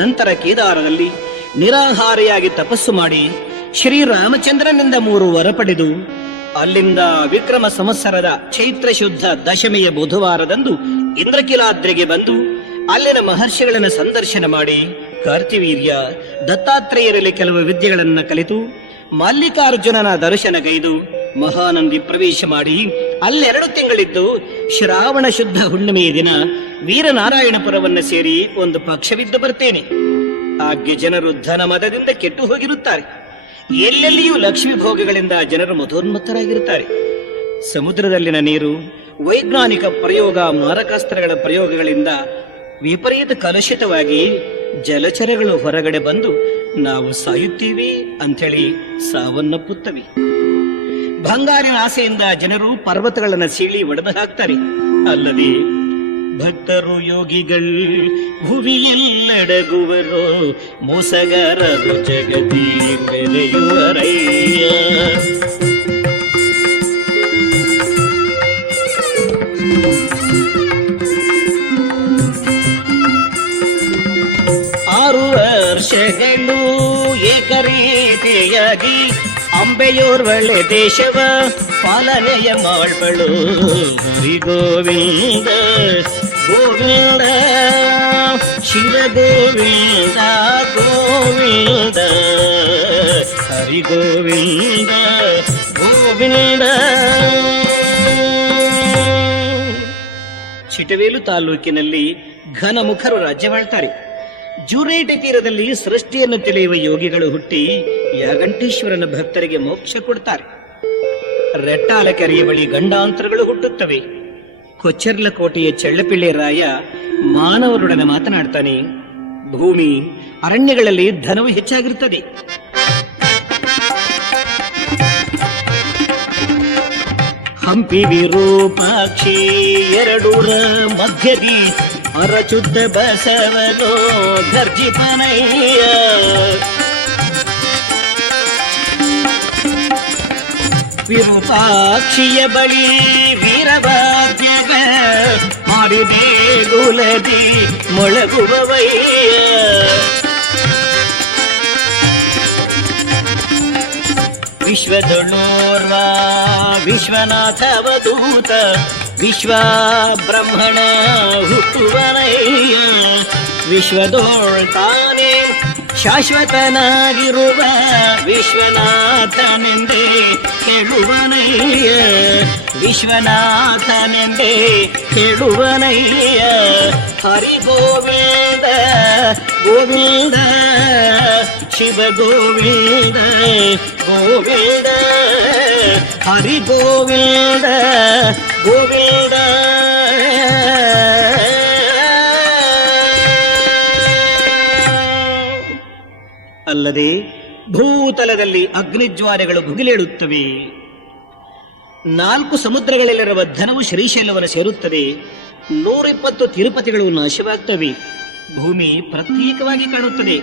ನಂತರ ಕೇದಾರದಲ್ಲಿ ನಿರಾಹಾರಿಯಾಗಿ ತಪಸ್ಸು ಮಾಡಿ ಶ್ರೀರಾಮಚಂದ್ರನಿಂದ 3 ವರ ಪಡೆದು ಅಲ್ಲಿಂದ ವಿಕ್ರಮ ಸಂವತ್ಸರದ ಚೈತ್ರ ಶುದ್ಧ ದಶಮಿಯ ಬುಧವಾರದಂದು ಇಂದ್ರಕಿಲಾದ್ರಿಗೆ ಬಂದು ಅಲ್ಲಿನ ಮಹರ್ಷಿಗಳನ್ನು ಸಂದರ್ಶನ ಮಾಡಿ ಕಾರ್ತಿವೀರ್ಯ ದತ್ತಾತ್ರೇಯರಲ್ಲಿ ಕೆಲವು ವಿದ್ಯೆಗಳನ್ನು ಕಲಿತು ಮಲ್ಲಿಕಾರ್ಜುನನ ದರ್ಶನಗೈದು ಮಹಾನಂದಿ ಪ್ರವೇಶ ಮಾಡಿ ಅಲ್ಲೆರಡು ತಿಂಗಳಿದ್ದು ಶ್ರಾವಣ ಶುದ್ಧ ಹುಣ್ಣಿಮೆಯ ದಿನ ವೀರನಾರಾಯಣಪುರವನ್ನು ಸೇರಿ ಒಂದು ಪಕ್ಷವಿದ್ದು ಬರ್ತೇನೆ. ಆಗ್ಗೆ ಜನರು ಧನ ಮದದಿಂದ ಕೆಟ್ಟು ಹೋಗಿರುತ್ತಾರೆ. ಎಲ್ಲೆಲ್ಲಿಯೂ ಲಕ್ಷ್ಮೀ ಭೋಗಗಳಿಂದ ಜನರು ಮಧೋನ್ಮತ್ತರಾಗಿರುತ್ತಾರೆ. ಸಮುದ್ರದಲ್ಲಿನ ನೀರು ವೈಜ್ಞಾನಿಕ ಪ್ರಯೋಗ ಮಾರಕಾಸ್ತ್ರಗಳ ಪ್ರಯೋಗಗಳಿಂದ ವಿಪರೀತ ಕಲುಷಿತವಾಗಿ ಜಲಚರಗಳು ಹೊರಗಡೆ ಬಂದು ನಾವು ಸಾಯುತ್ತೀವಿ ಅಂಥೇಳಿ ಸಾವನ್ನಪ್ಪುತ್ತವೆ. ಬಂಗಾರಿನ ಆಸೆಯಿಂದ ಜನರು ಪರ್ವತಗಳನ್ನು ಸೀಳಿ ಒಡೆದು ಹಾಕ್ತಾರೆ. ಅಲ್ಲದೆ ಭಕ್ತರು ಯೋಗಿಗಳು ಭುವಿಯೆಲ್ಲಡಗುವರು, ಮೋಸಗಾರರು ಜಗತಿ ಬೆರೆಯುವರಯ್ಯ. ಆರು ವರ್ಷಗಳು ಏಕರೀತಿಯಾಗಿ ಅಂಬೆಯೋರ್ವಳೆ ದೇಶವ ಪಾಲನೆಯ ಮಾಡ್ಬಳು. ಹರಿ ಗೋವಿಂದ ಗೋವಿಂದ ಶಿವ ಗೋವಿಂದ ಗೋವಿಂದ ಹರಿ ಗೋವಿಂದ ಗೋವಿಂದ. ಚಿಟವೇಲು ತಾಲೂಕಿನಲ್ಲಿ ಘನಮುಖರು ರಾಜ್ಯವಾಳ್ತಾರೆ. ಜೂರೇಟೆ ತೀರದಲ್ಲಿ ಸೃಷ್ಟಿಯನ್ನು ತಿಳಿಯುವ ಯೋಗಿಗಳು ಹುಟ್ಟಿ ಯಾಗಂಟೇಶ್ವರನ ಭಕ್ತರಿಗೆ ಮೋಕ್ಷ ಕೊಡ್ತಾರೆ. ರೆಟ್ಟಾಲ ಕೆರೆಯ ಬಳಿ ಗಂಡಾಂತರಗಳು ಹುಟ್ಟುತ್ತವೆ. ಕೊಚ್ಚರ್ಲಕೋಟೆಯ ಚೆಳ್ಳಪಿಳ್ಳೆ ರಾಯ ಮಾನವರೊಡನೆ ಮಾತನಾಡ್ತಾನೆ. ಭೂಮಿ ಅರಣ್ಯಗಳಲ್ಲಿ ಧನವು ಹೆಚ್ಚಾಗಿರುತ್ತದೆ. ಹಂಪಿ ವಿರೂಪಾಕ್ಷಿ ಎರಡೂರ ಮಧ್ಯದಿ ಅರಚುದ್ದ ಬಸವನೋ ಗರ್ಜಿಪನಯ್ಯ. ವಿರೂಪಾಕ್ಷಿಯ ಬಳಿ ವೀರವಾದ್ಯಗ ಮಾಡಿದೆ ಗುಲದಿ ಮೊಳಗುವವಯ್ಯ. ವಿಶ್ವದೊಳೋರ್ವ ವಿಶ್ವನಾಥ ಅವಧೂತ ವಿಶ್ವ ಬ್ರಹ್ಮಣ ಹುಟ್ಟುವನಯ್ಯ. ವಿಶ್ವದೋಳ್ತಾನೆ ಶಾಶ್ವತನಾಗಿರುವ ವಿಶ್ವನಾಥನೆಂದೇ ಹೇಳುವನಯ್ಯ. ವಿಶ್ವನಾಥನೆಂದೇ ಹೇಳುವನಯ್ಯ. ಹರಿ ಗೋವಿಂದ ಗೋವಿಂದ ಶಿವ ಗೋವಿಂದ ಗೋವಿಂದ ಹರಿ ಗೋವಿಂದ ಗೋವಿಂದ. ಅಲ್ಲದೆ ಭೂತಲದಲ್ಲಿ ಅಗ್ನಿಜ್ವಾಲೆಗಳು ಭುಗಿಲೇಳುತ್ತವೆ. 4 ಸಮುದ್ರಗಳಲ್ಲಿರುವ ಧನವು ಶ್ರೀಶೈಲವನ್ನು ಸೇರುತ್ತದೆ. 120 ತಿರುಪತಿಗಳು ನಾಶವಾಗ್ತವೆ. ಭೂಮಿ ಪ್ರತ್ಯೇಕವಾಗಿ ಕಾಣುತ್ತದೆ.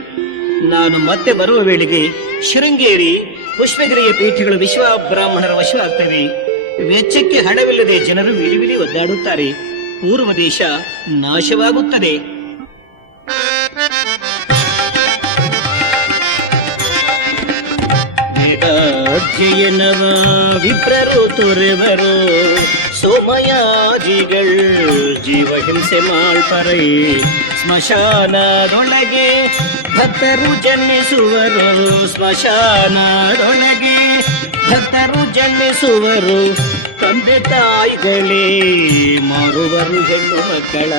ನಾನು ಮತ್ತೆ ಬರುವ ವೇಳೆಗೆ ಶೃಂಗೇರಿ ಪುಷ್ಪಗಿರಿಯ ಪೀಠಗಳು ವಿಶ್ವ ಬ್ರಾಹ್ಮಣರ ವಶವಾಗ್ತವೆ. ವೆಚ್ಚಕ್ಕೆ ಹಣವಿಲ್ಲದೆ ಜನರು ವಿಲಿವಿಲಿ ಒದ್ದಾಡುತ್ತಾರೆ. ಪೂರ್ವ ದೇಶ ನಾಶವಾಗುತ್ತದೆ. ಅಧ್ಯಯನವ ವಿಪ್ರರು ತೊರೆವರು, ಸೋಮಯಾಜಿಗಳ್ ಜೀವಹಿಂಸೆ ಮಾಡ್ಪರೈ. ಸ್ಮಶಾನದೊಳಗೆ ಭಕ್ತರು ಜನ್ಮಿಸುವರು, ಸ್ಮಶಾನದೊಳಗೆ ಭಕ್ತರು ಜನ್ಮಿಸುವರು. ತಂದೆ ತಾಯಿಗಳೇ ಮಾರುವರು ಹೆಣ್ಣು ಮಕ್ಕಳ.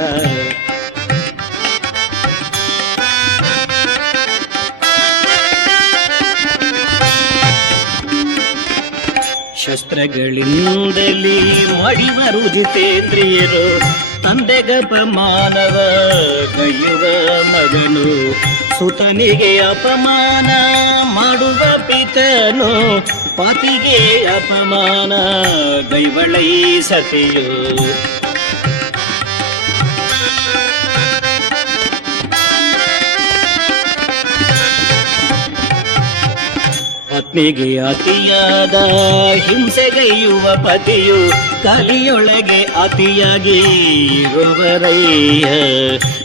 ಶಸ್ತ್ರಗಳಿಂದಲೇ ಮಡಿವರು ಜಿತೇಂದ್ರಿಯರು. ತಂದೆಗಪ ಮಾನವ ಕೈಯುವ ಮಗನು, ಸುತನಿಗೆ ಅಪಮಾನ ಮಾಡುವ ಪಿತನು. ಪತಿಗೆ ಅಪಮಾನ ಗೈವಳೈ ಸತಿಯು. ಪತ್ನಿಗೆ ಅತಿಯಾದ ಹಿಂಸೆಗೈಯುವ ಪತಿಯು ಕಲಿಯೊಳಗೆ ಅತಿಯಾಗಿ ಇರುವರಯ್ಯ.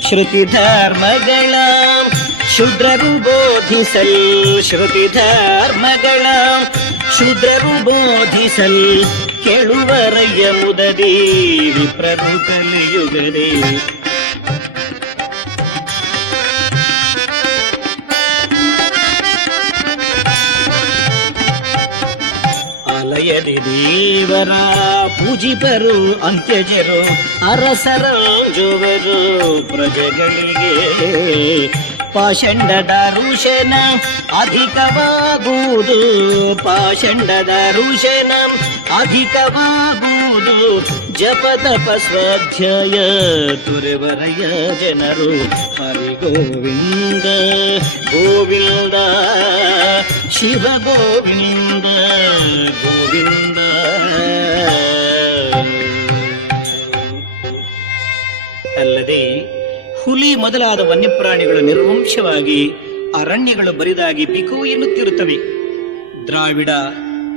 ಶ್ರುತಿ ಧರ್ಮಗಳ ಶೂದ್ರರು ಬೋಧಿಸಲ್, ಶ್ರುತಿ ಧರ್ಮಗಳ ಶೂದ್ರರು ಬೋಧಿಸಲ್, ಕೇಳುವರಯ್ಯ ಮುದದಿ ವಿಪ್ರರು ಕಲಿಯುಗದೆ. ಆಲಯದಿ ದೇವರ ಪೂಜಿಪರು ಅಂತ್ಯಜರು, ಅರಸರಾಂಜುವರು ಪ್ರಜೆಗಳಿಗೆ. ಪಾಷಂಡದ ಋಷನ ಅಧಿಕವಾಗುವುದು, ಪಾಷಂಡದ ಋಷನ ಅಧಿಕವಾಗುವುದು, ಜಪ ತಪ ಸ್ವಾಧ್ಯಾಯ ತುರೆವರಯ ಜನರು. ಹರಿ ಗೋವಿಂದ ಗೋವಿಂದ ಶಿವ ಗೋವಿಂದ ಗೋವಿಂದ. ಅಲ್ಲದೆ ಹುಲಿ ಮೊದಲಾದ ವನ್ಯಪ್ರಾಣಿಗಳು ನಿರ್ವಂಶವಾಗಿ ಅರಣ್ಯಗಳು ಬರಿದಾಗಿ ಬಿಕು ಎನ್ನುತ್ತಿರುತ್ತವೆ. ದ್ರಾವಿಡ,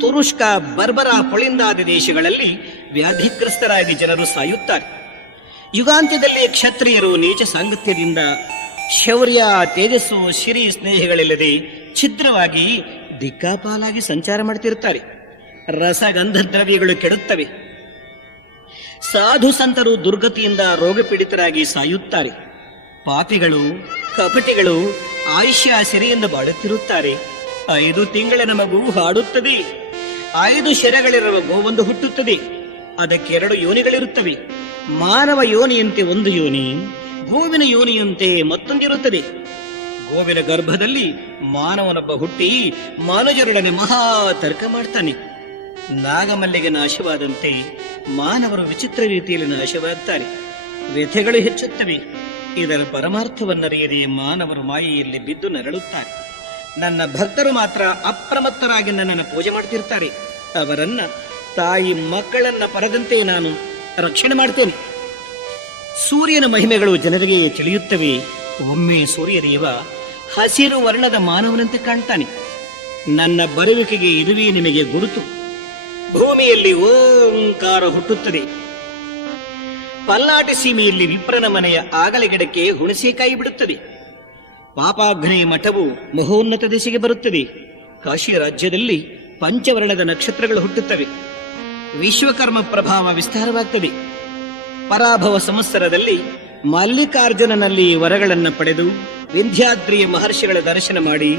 ತುರುಷ್ಕ, ಬರ್ಬರ, ಪೊಳಿಂದಾದ ದೇಶಗಳಲ್ಲಿ ವ್ಯಾಧಿಗ್ರಸ್ತರಾಗಿ ಜನರು ಸಾಯುತ್ತಾರೆ. ಯುಗಾಂತ್ಯದಲ್ಲಿ ಕ್ಷತ್ರಿಯರು ನೀಚ ಸಾಂಗತ್ಯದಿಂದ ಶೌರ್ಯ, ತೇಜಸ್ಸು, ಶಿರಿ ಸ್ನೇಹಿಗಳಿಲ್ಲದೆ ಛಿದ್ರವಾಗಿ ದಿಕ್ಕಾಪಾಲಾಗಿ ಸಂಚಾರ ಮಾಡ್ತಿರುತ್ತಾರೆ. ರಸಗಂಧ ದ್ರವ್ಯಗಳು ಕೆಡುತ್ತವೆ. ಸಾಧು ಸಂತರು ದುರ್ಗತಿಯಿಂದ ರೋಗ ಪೀಡಿತರಾಗಿ ಸಾಯುತ್ತಾರೆ. ಪಾಪಿಗಳು, ಕಪಟಿಗಳು ಆಯುಷ್ಯ ಸೆರೆಯಿಂದ ಬಾಳುತ್ತಿರುತ್ತಾರೆ. 5 ತಿಂಗಳ ಮಗು ಹಾಡುತ್ತದೆ. 5 ಶರಗಳಿರುವ ಗೋವೊಂದು ಹುಟ್ಟುತ್ತದೆ. ಅದಕ್ಕೆ 2 ಯೋನಿಗಳಿರುತ್ತವೆ. ಮಾನವ ಯೋನಿಯಂತೆ ಒಂದು ಯೋನಿ, ಗೋವಿನ ಯೋನಿಯಂತೆ ಮತ್ತೊಂದಿರುತ್ತದೆ. ಗೋವಿನ ಗರ್ಭದಲ್ಲಿ ಮಾನವನೊಬ್ಬ ಹುಟ್ಟಿ ಮಾನವರೊಡನೆ ಮಹಾ ತರ್ಕ ಮಾಡ್ತಾನೆ. ನಾಗಮಲ್ಲಿಗೆ ನಾಶವಾದಂತೆ ಮಾನವರು ವಿಚಿತ್ರ ರೀತಿಯಲ್ಲಿ ನಾಶವಾಗ್ತಾರೆ. ವ್ಯಥೆಗಳು ಹೆಚ್ಚುತ್ತವೆ. ಇದರ ಪರಮಾರ್ಥವನ್ನರಿಯದೆ ಮಾನವರು ಮಾಯೆಯಲ್ಲಿ ಬಿದ್ದು ನರಳುತ್ತಾರೆ. ನನ್ನ ಭಕ್ತರು ಮಾತ್ರ ಅಪ್ರಮತ್ತರಾಗಿ ನನ್ನನ್ನು ಪೂಜೆ ಮಾಡ್ತಿರ್ತಾರೆ. ಅವರನ್ನ ತಾಯಿ ಮಕ್ಕಳನ್ನ ಪರದಂತೆ ನಾನು ರಕ್ಷಣೆ ಮಾಡ್ತೇನೆ. ಸೂರ್ಯನ ಮಹಿಮೆಗಳು ಜನರಿಗೆ ತಿಳಿಯುತ್ತವೆ. ಒಮ್ಮೆ ಸೂರ್ಯದೇವ ಹಸಿರು ವರ್ಣದ ಮಾನವನಂತೆ ಕಾಣ್ತಾನೆ. ನನ್ನ ಬರುವಿಕೆಗೆ ಇದುವೇ ನಿಮಗೆ ಗುರುತು. ಭೂಮಿಯಲ್ಲಿ ಓಂಕಾರ ಹುಟ್ಟುತ್ತದೆ. ಪಲ್ಲಾಟಿ ಸೀಮೆಯಲ್ಲಿ ವಿಪ್ರನ ಮನೆಯ ಆಗಲಗಿಡಕ್ಕೆ ಹುಣಸೆಕಾಯಿ ಬಿಡುತ್ತದೆ. ಪಾಪಾಗ್ನೇಯ ಮಠವು ಮಹೋನ್ನತ ದಿಶೆಗೆ ಬರುತ್ತದೆ. ಕಾಶಿ ರಾಜ್ಯದಲ್ಲಿ ಪಂಚವರ್ಣದ ನಕ್ಷತ್ರಗಳು ಹುಟ್ಟುತ್ತವೆ. ವಿಶ್ವಕರ್ಮ ಪ್ರಭಾವ ವಿಸ್ತಾರವಾಗ್ತದೆ. ಪರಾಭವ ಸಂವತ್ಸರದಲ್ಲಿ ಮಲ್ಲಿಕಾರ್ಜುನನಲ್ಲಿ ವರಗಳನ್ನು ಪಡೆದು ವಿಂಧ್ಯಾದ್ರಿಯ ಮಹರ್ಷಿಗಳ ದರ್ಶನ ಮಾಡಿ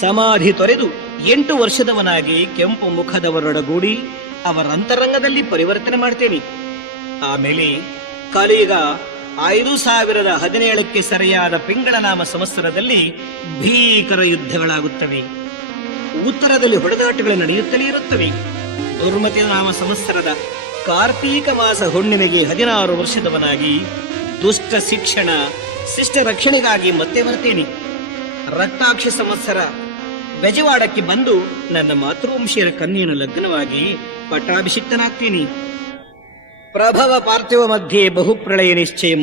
ಸಮಾಧಿ ತೊರೆದು 8 ವರ್ಷದವನಾಗಿ ಕೆಂಪು ಮುಖದವರೊಡಗೂಡಿ ಅವರ ಅಂತರಂಗದಲ್ಲಿ ಪರಿವರ್ತನೆ ಮಾಡ್ತೇನೆ. ಆಮೇಲೆ ಕಲಿಯುಗ 5017ಕ್ಕೆ ಸರಿಯಾದ ಪಿಂಗಳನಾಮ ಸಂವತ್ಸರದಲ್ಲಿ ಭೀಕರ ಯುದ್ಧಗಳಾಗುತ್ತವೆ. ಉತ್ತರದಲ್ಲಿ ಹೊಡೆದಾಟಗಳು ನಡೆಯುತ್ತಲೇ ಇರುತ್ತವೆ. ದುರ್ಮತಿ ನಾಮ ಸಂವತ್ಸರದ ಕಾರ್ತೀಕ ಮಾಸ ಹುಣ್ಣಿಮೆಗೆ 16 ವರ್ಷದವನಾಗಿ ದುಷ್ಟ ಶಿಕ್ಷಣ ಶಿಷ್ಟ ರಕ್ಷಣೆಗಾಗಿ ಮತ್ತೆ ಬರ್ತೇನೆ. ರಕ್ತಾಕ್ಷ ಸಂವತ್ಸರ ಬೆಜವಾಡಕ್ಕೆ ಬಂದು ನನ್ನ ಮಾತೃವಂಶೀಯರ ಕನ್ಯೆಯನ್ನು ಲಗ್ನವಾಗಿ ಪಟ್ಟಾಭಿಷಿಕ್ತನಾಗ್ತೀನಿ. ಪ್ರಭವ ಪಾರ್ಥಿವ ಮಧ್ಯೆ ಬಹುಪ್ರಳಯ ನಿಶ್ಚಯಂ,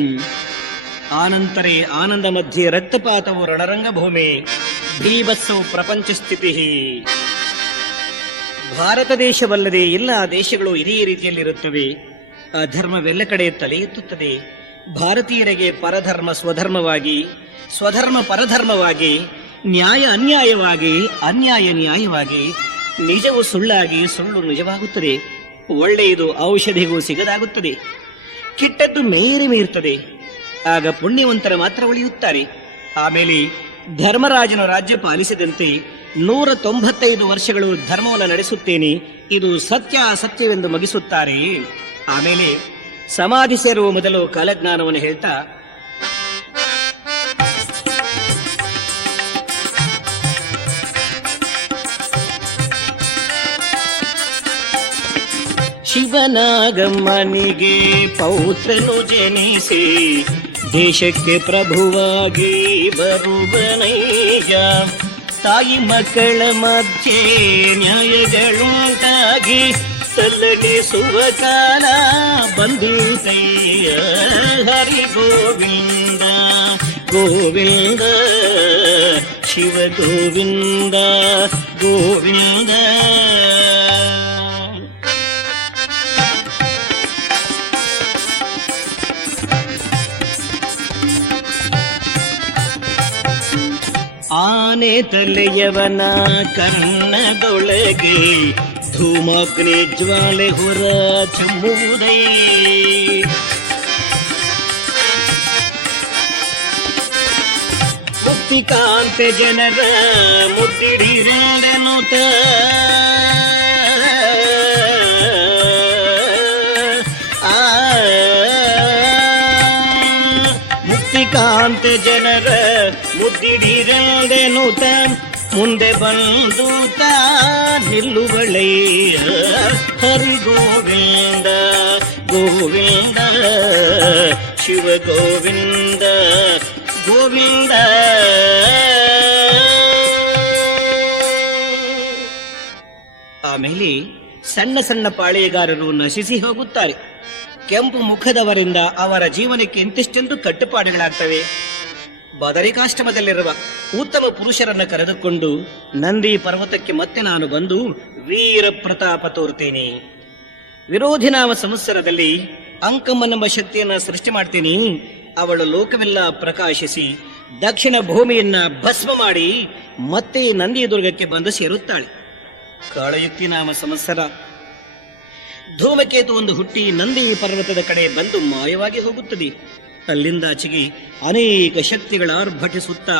ಆನಂತರೇ ಆನಂದ ಮಧ್ಯೆ ರಕ್ತಪಾತವು ರಣರಂಗ ಭೂಮಿ, ಭೀಭತ್ಸವು ಪ್ರಪಂಚ ಸ್ಥಿತಿ. ಭಾರತ ದೇಶವಲ್ಲದೆ ಎಲ್ಲ ದೇಶಗಳು ಇದೇ ರೀತಿಯಲ್ಲಿರುತ್ತವೆ. ಅಧರ್ಮವೆಲ್ಲ ಕಡೆ ತಲೆ ಎತ್ತುತ್ತದೆ. ಭಾರತೀಯರಿಗೆ ಪರಧರ್ಮ ಸ್ವಧರ್ಮವಾಗಿ, ಸ್ವಧರ್ಮ ಪರಧರ್ಮವಾಗಿ, ನ್ಯಾಯ ಅನ್ಯಾಯವಾಗಿ, ಅನ್ಯಾಯ ನ್ಯಾಯವಾಗಿ, ನಿಜವು ಸುಳ್ಳಾಗಿ, ಸುಳ್ಳು ನಿಜವಾಗುತ್ತದೆ. ಒಳ್ಳೆಯದು ಔಷಧಿಗೂ ಸಿಗದಾಗುತ್ತದೆ. ಕೆಟ್ಟದ್ದು ಮೇರೆ ಮೀರುತ್ತದೆ. ಆಗ ಪುಣ್ಯವಂತರ ಮಾತ್ರ ಉಳಿಯುತ್ತಾರೆ. ಆಮೇಲೆ ಧರ್ಮರಾಜನ ರಾಜ್ಯ ಪಾಲಿಸಿದಂತೆ 195 ವರ್ಷಗಳು ಧರ್ಮವನ್ನು ನಡೆಸುತ್ತೇನೆ, ಇದು ಸತ್ಯ ಸತ್ಯವೆಂದು ಮುಗಿಸುತ್ತಾರೆ. ಆಮೇಲೆ ಸಮಾಧಿ ಸೇರುವ ಮೊದಲು ಕಾಲಜ್ಞಾನವನ್ನು ಹೇಳ್ತಾ ಶಿವನಾಗಮ್ಮನಿಗೆ ಪೌತ್ರನು ಜನಿಸಿ ದೇಶಕ್ಕೆ ಪ್ರಭುವಾಗಿ ಬರುವನಯ್ಯ. ತಾಯಿ ಮಕ್ಕಳ ಮಧ್ಯೆ ನ್ಯಾಯಗಳುಂಟಾಗಿ ಸಲ್ಲಣಿಸುವ ಕಾಲ ಬಂದಿತಯ್ಯ. ಹರಿ ಗೋವಿಂದ ಗೋವಿಂದ ಶಿವ ಗೋವಿಂದ ಗೋವಿಂದ. ಆನೆ ತಲೆಯವನ ಕರ್ಣದೊಳಗೆ ಧೂಮಾಗ್ನಿ ಜ್ವಾಲೆ ಹೊರ ಚಮ್ಮುವುದೇ. ಮುಕ್ತಿಕಾಂತೆ ಜನರ ಮುದ್ದಿಡಿರೆಂದೆನುತ ಮುಕ್ತಿಕಾಂತೆ ಜನರ ಮುದ್ದಿಡಿರೆಂದೆನುತ ಮುಂದೆ ಬಂದು ನಿಲ್ಲುವಳೆಯ ಹರಿ ಗೋವಿಂದ ಗೋವಿಂದ ಶಿವ ಗೋವಿಂದ ಗೋವಿಂದ. ಆಮೇಲೆ ಸಣ್ಣ ಸಣ್ಣ ಪಾಳೆಯಗಾರರು ನಶಿಸಿ ಹೋಗುತ್ತಾರೆ. ಕೆಂಪು ಮುಖದವರಿಂದ ಅವರ ಜೀವನಕ್ಕೆ ಇಂತಿಷ್ಟೆಂದು ಕಟ್ಟುಪಾಡುಗಳಾಗ್ತವೆ. ಬದರಿಕಾಶ್ರಮದಲ್ಲಿರುವ ಉತ್ತಮ ಪುರುಷರನ್ನ ಕರೆದುಕೊಂಡು ನಂದಿ ಪರ್ವತಕ್ಕೆ ಮತ್ತೆ ನಾನು ಬಂದು ವೀರ ಪ್ರತಾಪ ತೋರ್ತೇನೆ. ವಿರೋಧಿ ನಾಮ ಸಂವತ್ಸರದಲ್ಲಿ ಅಂಕಮ್ಮನೆಂಬ ಶಕ್ತಿಯನ್ನ ಸೃಷ್ಟಿ ಮಾಡ್ತೀನಿ. ಅವಳು ಲೋಕವೆಲ್ಲ ಪ್ರಕಾಶಿಸಿ ದಕ್ಷಿಣ ಭೂಮಿಯನ್ನ ಭಸ್ಮ ಮಾಡಿ ಮತ್ತೆ ನಂದಿಯ ದುರ್ಗಕ್ಕೆ ಬಂದು ಸೇರುತ್ತಾಳೆ. ಕಾಳಯುಕ್ತಿ ನಾಮ ಸಂವತ್ಸರ ಧೂಮಕೇತು ಒಂದು ಹುಟ್ಟಿ ನಂದಿ ಪರ್ವತದ ಕಡೆ ಬಂದು ಮಾಯವಾಗಿ ಹೋಗುತ್ತದೆ. ಅಲ್ಲಿಂದಾಚೆಗೆ ಅನೇಕ ಶಕ್ತಿಗಳ ಆರ್ಭಟಿಸುತ್ತಾ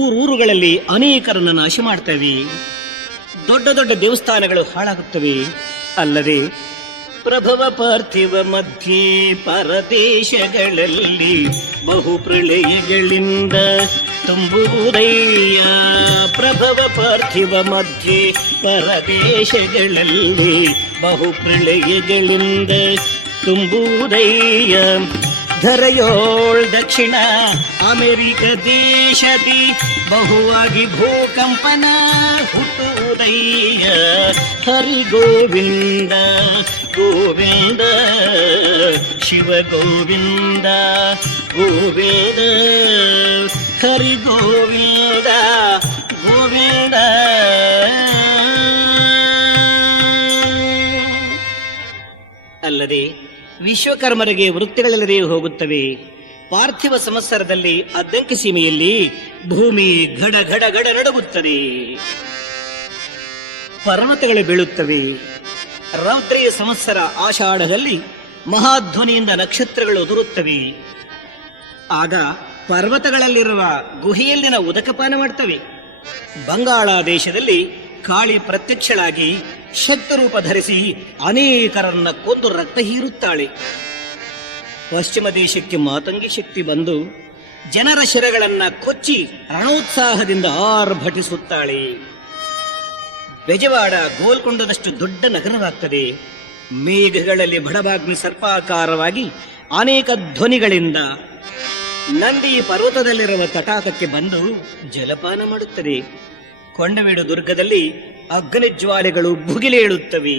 ಊರೂರುಗಳಲ್ಲಿ ಅನೇಕರನ್ನ ನಾಶ ಮಾಡ್ತವೆ. ದೊಡ್ಡ ದೊಡ್ಡ ದೇವಸ್ಥಾನಗಳು ಹಾಳಾಗುತ್ತವೆ. ಅಲ್ಲದೆ ಪ್ರಭವ ಪಾರ್ಥಿವ ಮಧ್ಯೆ ಪರದೇಶಗಳಲ್ಲಿ ಬಹು ಪ್ರಳಯಗಳಿಂದ ತುಂಬುವುದಯ್ಯ. ಪ್ರಭವ ಪಾರ್ಥಿವ ಮಧ್ಯೆ ಪರದೇಶಗಳಲ್ಲಿ ಬಹು ಪ್ರಳಯಗಳಿಂದ ತುಂಬುವುದಯ್ಯ. ಧರೆಯೋಳ್ ದಕ್ಷಿಣ ಅಮೆರಿಕ ದೇಶದಿ ಬಹುವಾಗಿ ಭೂಕಂಪನ ಹುಟ್ಟುವುದಯ್ಯ. ಹರಿ ಗೋವಿಂದ ಗೋವಿಂದ ಶಿವ ಗೋವಿಂದ ಗೋವಿಂದ ಹರಿ ಗೋವಿಂದ ಗೋವಿಂದ. ಅಲ್ಲದೆ ವಿಶ್ವಕರ್ಮರಿಗೆ ವೃತ್ತಿಗಳೆಲ್ಲದೆ ಹೋಗುತ್ತವೆ. ಪಾರ್ಥಿವ ಸಂವತ್ಸರದಲ್ಲಿ ಅದ್ದಂಕಿ ಸೀಮೆಯಲ್ಲಿ ಭೂಮಿ ಘಡ ಘಡ ಘಡ ನಡುಗುತ್ತದೆ. ಪರ್ವತಗಳು ಬೀಳುತ್ತವೆ. ರೌದ್ರಿಯ ಸಂವತ್ಸರ ಆಷಾಢದಲ್ಲಿ ಮಹಾಧ್ವನಿಯಿಂದ ನಕ್ಷತ್ರಗಳು ಉದುರುತ್ತವೆ. ಆಗ ಪರ್ವತಗಳಲ್ಲಿರುವ ಗುಹೆಯಲ್ಲಿನ ಉದಕಪಾನ ಮಾಡ್ತವೆ. ಬಂಗಾಳ ದೇಶದಲ್ಲಿ ಕಾಳಿ ಪ್ರತ್ಯಕ್ಷಳಾಗಿ ಶಕ್ತರೂಪ ಧರಿಸಿ ಅನೇಕರನ್ನ ಕೊಂದು ರಕ್ತ ಹೀರುತ್ತಾಳೆ. ಪಶ್ಚಿಮ ದೇಶಕ್ಕೆ ಮಾತಂಗಿ ಶಕ್ತಿ ಬಂದು ಜನರ ಶಿರಗಳನ್ನ ಕೊಚ್ಚಿ ರಣೋತ್ಸಾಹದಿಂದ ಆರ್ಭಟಿಸುತ್ತಾಳೆ. ಬೆಜವಾಡ ಗೋಲ್ಕೊಂಡದಷ್ಟು ದೊಡ್ಡ ನಗರವಾಗ್ತದೆ. ಮೇಘಗಳಲ್ಲಿ ಬಡಬಾಗ್ನಿ ಸರ್ಪಾಕಾರವಾಗಿ ಅನೇಕ ಧ್ವನಿಗಳಿಂದ ನಂದಿ ಪರ್ವತದಲ್ಲಿರುವ ತಟಾಕಕ್ಕೆ ಬಂದು ಜಲಪಾನ ಮಾಡುತ್ತದೆ. ಕೊಂಡವೀಡು ದುರ್ಗದಲ್ಲಿ ಅಗ್ನಿಜ್ವಾಲೆಗಳು ಭುಗಿಲೇಳುತ್ತವೆ.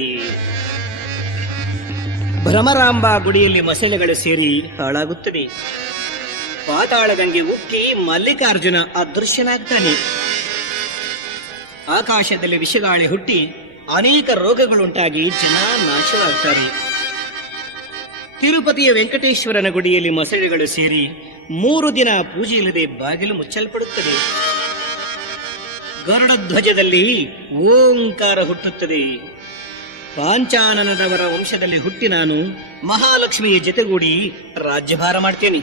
ಭ್ರಮರಾಂಬ ಗುಡಿಯಲ್ಲಿ ಮಸಳೆಗಳು ಸೇರಿ ಹಾಳಾಗುತ್ತದೆ. ಪಾತಾಳಗಂಗೆ ಉಕ್ಕಿ ಮಲ್ಲಿಕಾರ್ಜುನ ಅದೃಶ್ಯನಾಗ್ತಾನೆ. ಆಕಾಶದಲ್ಲಿ ವಿಷಗಾಳಿ ಹುಟ್ಟಿ ಅನೇಕ ರೋಗಗಳುಂಟಾಗಿ ಜನ ನಾಶವಾಗ್ತಾರೆ. ತಿರುಪತಿಯ ವೆಂಕಟೇಶ್ವರನ ಗುಡಿಯಲ್ಲಿ ಮಸಳೆಗಳು ಸೇರಿ 3 ದಿನ ಪೂಜೆ ಇಲ್ಲದೆ ಬಾಗಿಲು ಮುಚ್ಚಲ್ಪಡುತ್ತದೆ. ಗರುಡ ಧ್ವಜದಲ್ಲಿ ಓಂಕಾರ ಹುಟ್ಟುತ್ತದೆ. ಪಾಂಚಾನನದವರ ವಂಶದಲ್ಲಿ ಹುಟ್ಟಿ ನಾನು ಮಹಾಲಕ್ಷ್ಮಿಯ ಜೊತೆಗೂಡಿ ರಾಜ್ಯಭಾರ ಮಾಡ್ತೇನೆ.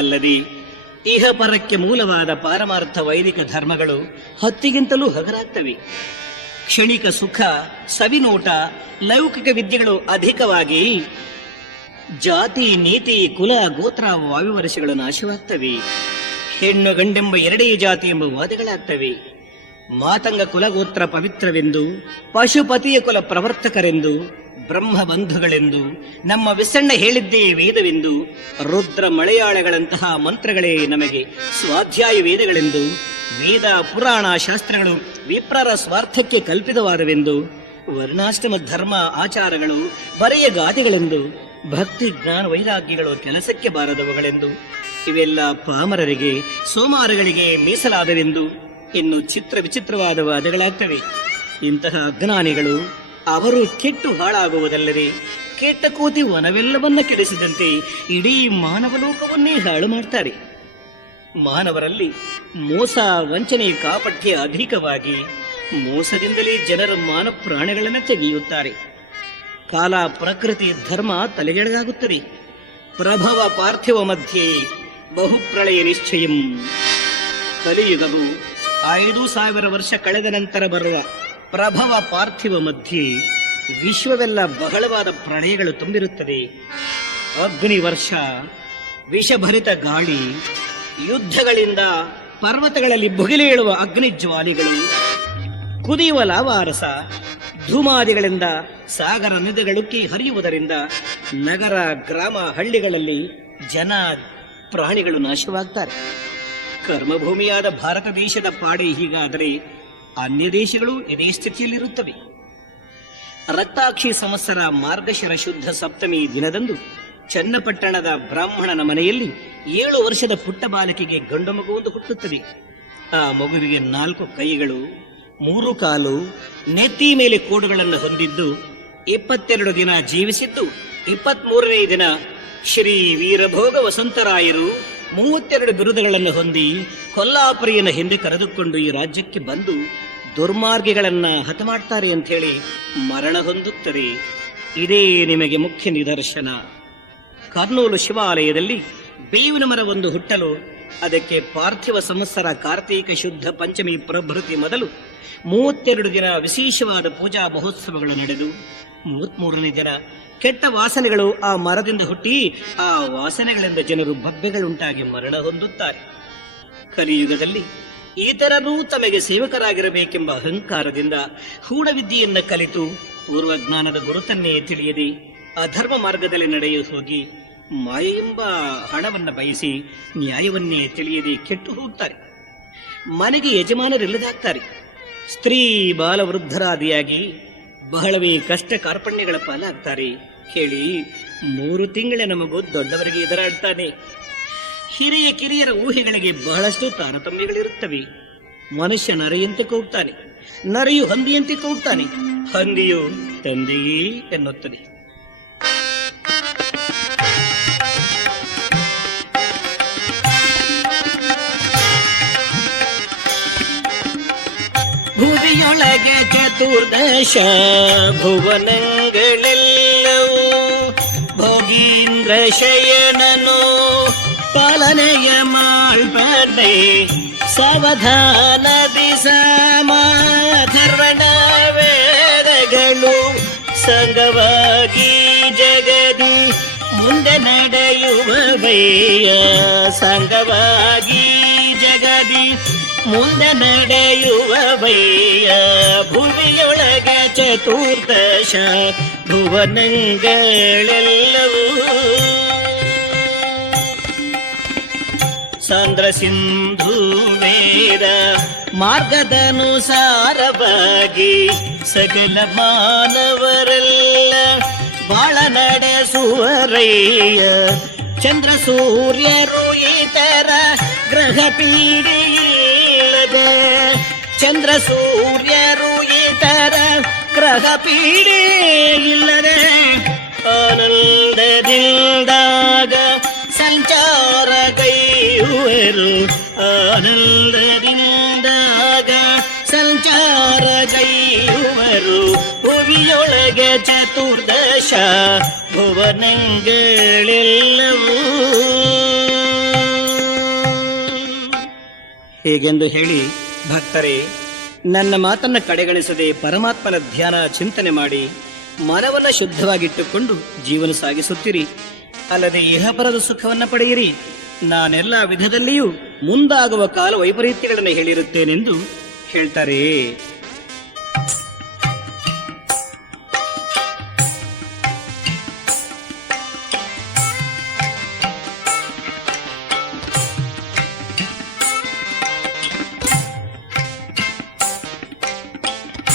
ಅಲ್ಲದೆ ಇಹಪರಕ್ಕೆ ಮೂಲವಾದ ಪಾರಮಾರ್ಥ ವೈದಿಕ ಧರ್ಮಗಳು ಹತ್ತಿಗಿಂತಲೂ ಹಗರಾಗ್ತವೆ. ಕ್ಷಣಿಕ ಸುಖ, ಸವಿನೋಟ, ಲೌಕಿಕ ವಿದ್ಯೆಗಳು ಅಧಿಕವಾಗಿ ಜಾತಿ, ನೀತಿ, ಕುಲ, ಗೋತ್ರ, ವಾಯುವರ್ಷಗಳು ನಾಶವಾಗ್ತವೆ. ಹೆಣ್ಣು ಗಂಡೆಂಬ ಎರಡೇ ಜಾತಿ ಎಂಬ ವಾದಗಳಾಗ್ತವೆ. ಮಾತಂಗ ಕುಲಗೋತ್ರ ಪವಿತ್ರವೆಂದು, ಪಶುಪತಿಯ ಕುಲ ಪ್ರವರ್ತಕರೆಂದು, ಬ್ರಹ್ಮ ಬಂಧುಗಳೆಂದು, ನಮ್ಮ ವಿಸಣ್ಣ ಹೇಳಿದ್ದೇ ವೇದವೆಂದು, ರುದ್ರ ಮಳೆಯಾಳಗಳಂತಹ ಮಂತ್ರಗಳೇ ನಮಗೆ ಸ್ವಾಧ್ಯಾಯ ವೇದಗಳೆಂದು, ವೇದ ಪುರಾಣ ಶಾಸ್ತ್ರಗಳು ವಿಪ್ರರ ಸ್ವಾರ್ಥಕ್ಕೆ ಕಲ್ಪಿತವಾದವೆಂದು, ವರ್ಣಾಶ್ರಮ ಧರ್ಮ ಆಚಾರಗಳು ಬರೆಯ ಗಾದೆಗಳೆಂದು, ಭಕ್ತಿ ಜ್ಞಾನ ವೈರಾಗ್ಯಗಳು ಕೆಲಸಕ್ಕೆ ಬಾರದವುಗಳೆಂದು ಇವೆಲ್ಲ ಪಾಮರರಿಗೆ ಸೋಮಾರಗಳಿಗೆ ಮೀಸಲಾದವೆಂದು ಇನ್ನು ವಿಚಿತ್ರವಾದ ವಾದಗಳಾಗ್ತವೆ. ಇಂತಹ ಅಜ್ಞಾನಿಗಳು ಅವರು ಕೆಟ್ಟು ಹಾಳಾಗುವುದಲ್ಲದೆ ಕೆಟ್ಟ ಕೋತಿ ವನವೆಲ್ಲವನ್ನ ಕೆಡಿಸಿದಂತೆ ಇಡೀ ಮಾನವಲೋಕವನ್ನೇ ಹಾಳು ಮಾಡ್ತಾರೆ. ಮಾನವರಲ್ಲಿ ಮೋಸ ವಂಚನೆ ಕಾಪಟ್ಯ ಅಧಿಕವಾಗಿ ಮೋಸದಿಂದಲೇ ಜನರ ಮಾನ ಪ್ರಾಣಗಳನ್ನು ತೆಗೆಯುತ್ತಾರೆ. ಕಾಲ ಪ್ರಕೃತಿ ಧರ್ಮ ತಲೆಗೆಳಗಾಗುತ್ತದೆ. ಪ್ರಭವ ಪಾರ್ಥಿವ ಮಧ್ಯೆ ಬಹುಪ್ರಳಯ ನಿಶ್ಚಯಂ. ಕಲಿಯುಗವು 5000 ವರ್ಷ ಕಳೆದ ನಂತರ ಬರುವ ಪ್ರಭವ ಪಾರ್ಥಿವ ಮಧ್ಯೆ ವಿಶ್ವವೆಲ್ಲ ಬಹಳವಾದ ಪ್ರಳಯಗಳು ತುಂಬಿರುತ್ತದೆ. ಅಗ್ನಿ ವರ್ಷ, ವಿಷಭರಿತ ಗಾಳಿ, ಯುದ್ಧಗಳಿಂದ ಪರ್ವತಗಳಲ್ಲಿ ಭುಗಿಲೇಳುವ ಅಗ್ನಿ ಜ್ವಾಲೆಗಳು, ಕುದಿಯುವ ಲಾವಾರಸ, ಧೂಮಾದಿಗಳಿಂದ ಸಾಗರ ನದಿಗಳುಕ್ಕಿ ಹರಿಯುವುದರಿಂದ ನಗರ ಗ್ರಾಮ ಹಳ್ಳಿಗಳಲ್ಲಿ ಜನ ಪ್ರಾಣಿಗಳು ನಾಶವಾಗ್ತಾರೆ. ಕರ್ಮಭೂಮಿಯಾದ ಭಾರತ ದೇಶದ ಪಾಡೆ ಹೀಗಾದರೆ ಅನ್ಯ ದೇಶಗಳು ಇದೇ ಸ್ಥಿತಿಯಲ್ಲಿರುತ್ತವೆ. ರಕ್ತಾಕ್ಷಿ ಸಂವತ್ಸರ ಮಾರ್ಗಶಿರ ಶುದ್ಧ ಸಪ್ತಮಿ ದಿನದಂದು ಚನ್ನಪಟ್ಟಣದ ಬ್ರಾಹ್ಮಣನ ಮನೆಯಲ್ಲಿ 7 ವರ್ಷದ ಪುಟ್ಟ ಬಾಲಕಿಗೆ ಗಂಡು ಮಗುವೊಂದು ಹುಟ್ಟುತ್ತದೆ. ಆ ಮಗುವಿಗೆ 4 ಕೈಗಳು, 3 ಕಾಲು, ನೆತ್ತಿ ಮೇಲೆ ಕೋಡುಗಳನ್ನು ಹೊಂದಿದ್ದು 22 ದಿನ ಜೀವಿಸಿದ್ದು 23ನೇ ದಿನ ಶ್ರೀ ವೀರಭೋಗ ವಸಂತರಾಯರು 32 ಬಿರುದುಗಳನ್ನು ಹೊಂದಿ ಕೊಲ್ಲಾಪುರಿಯನ್ನು ಹಿಂದೆ ಕರೆದುಕೊಂಡು ಈ ರಾಜ್ಯಕ್ಕೆ ಬಂದು ದುರ್ಮಾರ್ಗಿಗಳನ್ನ ಹತ ಮಾಡ್ತಾರೆ ಅಂತ ಹೇಳಿ ಮರಣ ಹೊಂದುತ್ತದೆ. ಇದೇ ನಿಮಗೆ ಮುಖ್ಯ ನಿದರ್ಶನ. ಕರ್ನೂಲು ಶಿವಾಲಯದಲ್ಲಿ ಬೇವಿನ ಮರವೊಂದು ಹುಟ್ಟಲು ಅದಕ್ಕೆ ಪಾರ್ಥಿವ ಸಂವತ್ಸರ ಕಾರ್ತೀಕ ಶುದ್ಧ ಪಂಚಮಿ ಪ್ರಭೃತಿ ಮೊದಲು 32 ದಿನ ವಿಶೇಷವಾದ ಪೂಜಾ ಮಹೋತ್ಸವಗಳು ನಡೆದು 33ನೇ ದಿನ ಕೆಟ್ಟ ವಾಸನೆಗಳು ಆ ಮರದಿಂದ ಹುಟ್ಟಿ ಆ ವಾಸನೆಗಳಿಂದ ಜನರು ಬಬ್ಬೆಗಳುಂಟಾಗಿ ಮರಣ ಹೊಂದುತ್ತಾರೆ. ಕಲಿಯುಗದಲ್ಲಿ ಇತರರೂ ತಮಗೆ ಸೇವಕರಾಗಿರಬೇಕೆಂಬ ಅಹಂಕಾರದಿಂದ ಹೂಡವಿದ್ಯೆಯನ್ನು ಕಲಿತು ಪೂರ್ವಜ್ಞಾನದ ಗುರುತನ್ನೇ ತಿಳಿಯದೆ ಅಧರ್ಮ ಮಾರ್ಗದಲ್ಲಿ ನಡೆಯ ಹೋಗಿ ಮಾಯೆ ಎಂಬ ಹಣವನ್ನು ಬಯಸಿ ನ್ಯಾಯವನ್ನೇ ತಿಳಿಯದೆ ಕೆಟ್ಟು ಹೋಗ್ತಾರೆ. ಮನೆಗೆ ಯಜಮಾನರಿಲ್ಲದಾಗ್ತಾರೆ. ಸ್ತ್ರೀ ಬಾಲವೃದ್ಧರಾದಿಯಾಗಿ ಬಹಳವೇ ಕಷ್ಟ ಕಾರ್ಪಣ್ಯಗಳ ಪಾಲಾಗ್ತಾರೆ. ಹೇಳಿ, 3 ತಿಂಗಳ ಮಗು ದೊಡ್ಡವರಿಗೆ ಎದುರಾಡ್ತಾನೆ. ಹಿರಿಯ ಕಿರಿಯರ ಊಹೆಗಳಿಗೆ ಬಹಳಷ್ಟು ತಾರತಮ್ಯಗಳಿರುತ್ತವೆ. ಮನುಷ್ಯ ನರೆಯಂತೆ ಕೂಗ್ತಾನೆ, ನರೆಯು ಹಂದಿಯಂತೆ ಕೂಗ್ತಾನೆ, ಹಂದಿಯು ತಂದೆಯೇ ಎನ್ನುತ್ತದೆ. ಭುವಿಯೊಳಗೆ ಚತುರ್ದಶ ಭುವನಗಳೆಲ್ಲವೂ ಭೋಗೀಂದ್ರ ಶಯನನು ಪಾಲನೆಯ ಮಾಳ್ಪಡೆ ಸಾವಧಾನದಿ ಸಮಾಧರ್ವಣ ವೇದಗಳು ಸಂಗವಾಗಿ ಜಗದಿ ಮುಂದೆ ನಡೆಯುವವಯ್ಯ. ಸಂಗವಾಗಿ ಜಗದಿ ಮುಂದೆ ನಡೆಯುವವಯ್ಯ. ಭುವಿಯೊಳಗೆ ಚತುರ್ದಶ ಭುವನಗಳೆಲ್ಲವೂ ಸಾಂದ್ರ ಸಿಂಧು ವೇದ ಮಾರ್ಗದನುಸಾರವಾಗಿ ಸಕಲ ಮಾನವರೆಲ್ಲ ಬಾಳ ನಡೆಸುವರಯ್ಯ. ಚಂದ್ರ ಸೂರ್ಯರು ಇತರ ಗ್ರಹ ಪೀಡೆಯಿಲ್ಲದೆ, ಚಂದ್ರ ಸೂರ್ಯರು ಇತರ ಗ್ರಹ ಪೀಡೆ ಇಲ್ಲದೆ ಆನಂದದಿಂದಾಗ ಸಂಚಾರ ಗೈಯುವರು. ಆನಂದದಿಂದಾಗ ಸಂಚಾರ ಗೈಯುವರು. ಭುವಿಯೊಳಗೆ ಚತುರ್ದಶ ಭುವನಗಳೆಲ್ಲವೂ. ಹೀಗೆಂದು ಹೇಳಿ ಭಕ್ತರೇ, ನನ್ನ ಮಾತನ್ನ ಕಡೆಗಣಿಸದೆ ಪರಮಾತ್ಮನ ಧ್ಯಾನ ಚಿಂತನೆ ಮಾಡಿ ಮನವನ್ನ ಶುದ್ಧವಾಗಿಟ್ಟುಕೊಂಡು ಜೀವನ ಸಾಗಿಸುತ್ತೀರಿ. ಅಲ್ಲದೆ ಇಹಪರದ ಸುಖವನ್ನ ಪಡೆಯಿರಿ. ನಾನೆಲ್ಲ ವಿಧದಲ್ಲಿಯೂ ಮುಂದಾಗುವ ಕಾಲ ವೈಪರೀತ್ಯಗಳನ್ನು ಹೇಳಿರುತ್ತೇನೆಂದು ಹೇಳ್ತಾರೆ.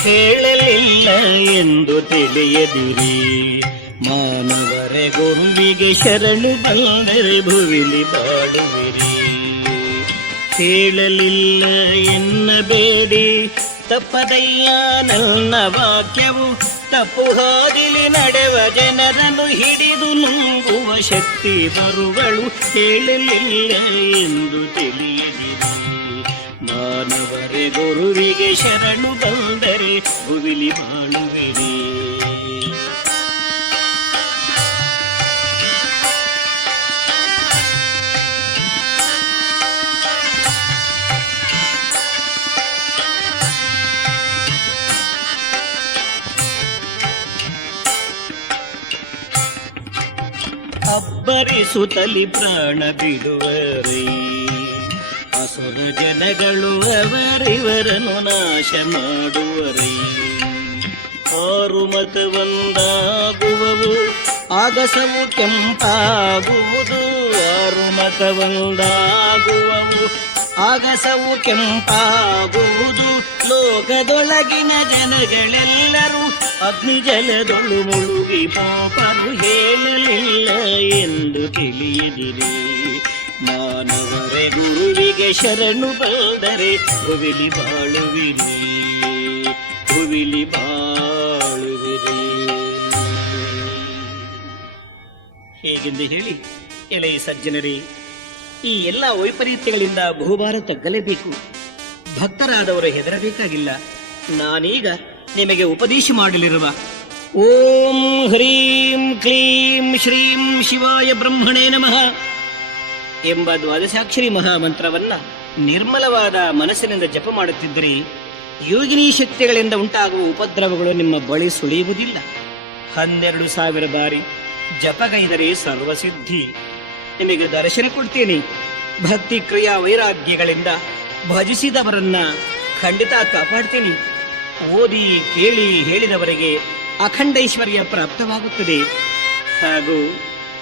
ಹೇಳಲಿಲ್ಲ ಎಂದು ತಿಳಿಯದಿರಿ, ಮಾನವರ ಗೊಂಬಿಗೆ ಶರಣು ಬಂದರೆ ಭುವಿಲಿ ಬಾಳುವಿರಿ. ಹೇಳಲಿಲ್ಲ ಎನ್ನಬೇಡಿ ತಪ್ಪದಯ್ಯ ನನ್ನ ವಾಕ್ಯವು, ತಪ್ಪು ಹಾದಿಲಿ ನಡೆವ ಜನರನ್ನು ಹಿಡಿದು ನುಂಗುವ ಶಕ್ತಿ ಬರುವಳು. ಹೇಳಲಿಲ್ಲ ಎಂದು ತಿಳಿಯದಿರಿ ಮಾನವರೇ, ಗುರುವಿಗೆ ಶರಣು ಬಂದರೆ ಭುವಿಲಿ ಬಾಳುವೆರಿ. ಅಬ್ಬರಿಸುತ್ತಲಿ ಪ್ರಾಣ ಬಿಡುವರೇ, ಅಸುರ ಜನಗಳು ಅವರಿವರನ್ನು ನಾಶ ಮಾಡುವರೇ. ಆರು ಮತವೊಂದಾಗುವವು, ಆಗಸವು ಕೆಂಪಾಗುವುದು. ಆರು ಮತವೊಂದಾಗುವವು, ಆಗಸವು ಕೆಂಪಾಗುವುದು. ಲೋಕದೊಳಗಿನ ಜನಗಳೆಲ್ಲರೂ ಅಗ್ನಿ ಜಲದೊಳು ಮುಳುಗಿ ಪಾಪರು. ಹೇಳಲಿಲ್ಲ ಎಂದು ತಿಳಿಯದಿರಿ ಮಾನವರೇ, ಗುರುವಿಗೆ ಶರಣು ಬಂದರೆ ಭುವಿಲಿ ಬಾಳುವಿರಿ, ಭುವಿಲಿ ಬಾಳುವಿರಿ. ಹೇಗೆಂದು ಹೇಳಿ ಎಲೆ ಸಜ್ಜನರೇ, ಈ ಎಲ್ಲ ವೈಪರೀತ್ಯಗಳಿಂದ ಬಹುಭಾರ ತಗ್ಗಲೇಬೇಕು. ಭಕ್ತರಾದವರು ಹೆದರಬೇಕಾಗಿಲ್ಲ. ನಾನೀಗ ನಿಮಗೆ ಉಪದೇಶ ಮಾಡಲಿರುವ ಓಂ ಹ್ರೀಂ ಕ್ಲೀಂ ಶ್ರೀಂ ಶಿವಾಯ ಬ್ರಹ್ಮಣೇ ನಮಃ ಎಂಬ ದ್ವಾದಶಾಕ್ಷರಿ ಮಹಾಮಂತ್ರವನ್ನ ನಿರ್ಮಲವಾದ ಮನಸ್ಸಿನಿಂದ ಜಪ ಮಾಡುತ್ತಿದ್ದರೆ ಯೋಗಿನಿ ಶಕ್ತಿಗಳಿಂದ ಉಂಟಾಗುವ ಉಪದ್ರವಗಳು ನಿಮ್ಮ ಬಳಿ ಸುಳಿಯುವುದಿಲ್ಲ. 12,000 ಬಾರಿ ಜಪಗೈದರೆ ಸರ್ವಸಿದ್ಧಿ. ನಿಮಗೆ ದರ್ಶನ ಕೊಡ್ತೇನೆ. ಭಕ್ತಿ ಕ್ರಿಯಾ ವೈರಾಗ್ಯಗಳಿಂದ ಭಜಿಸಿದವರನ್ನ ಖಂಡಿತ ಕಾಪಾಡ್ತೀನಿ. ಓದಿ ಕೇಳಿ ಹೇಳಿದವರಿಗೆ ಅಖಂಡೈಶ್ವರ್ಯ ಪ್ರಾಪ್ತವಾಗುತ್ತದೆ ಹಾಗೂ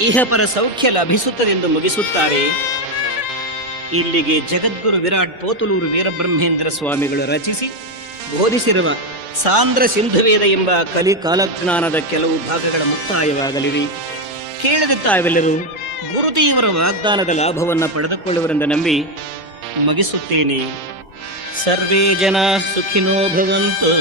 ಇಹಪರ ಸೌಖ್ಯ ಲಭಿಸುತ್ತದೆಂದು ಮುಗಿಸುತ್ತಾರೆ. ಇಲ್ಲಿಗೆ ಜಗದ್ಗುರು ವಿರಾಟ್ ಪೋತುಲೂರು ವೀರಬ್ರಹ್ಮೇಂದ್ರ ಸ್ವಾಮಿಗಳು ರಚಿಸಿ ಬೋಧಿಸಿರುವ ಸಾಂದ್ರ ಸಿಂಧುವೇದ ಎಂಬ ಕಲಿಕಾಲಜ್ಞಾನದ ಕೆಲವು ಭಾಗಗಳ ಮುಕ್ತಾಯವಾಗಲಿವೆ. ಕೇಳಿದ ತಾವೆಲ್ಲರೂ ಗುರುದೇವರ ವಾಗ್ದಾನದ ಲಾಭವನ್ನು ಪಡೆದುಕೊಳ್ಳುವರೆಂದು ನಂಬಿ ಮುಗಿಸುತ್ತೇನೆ. ಸರ್ವೇ ಜನ ಸುಖಿನೋ ಭವಂತು.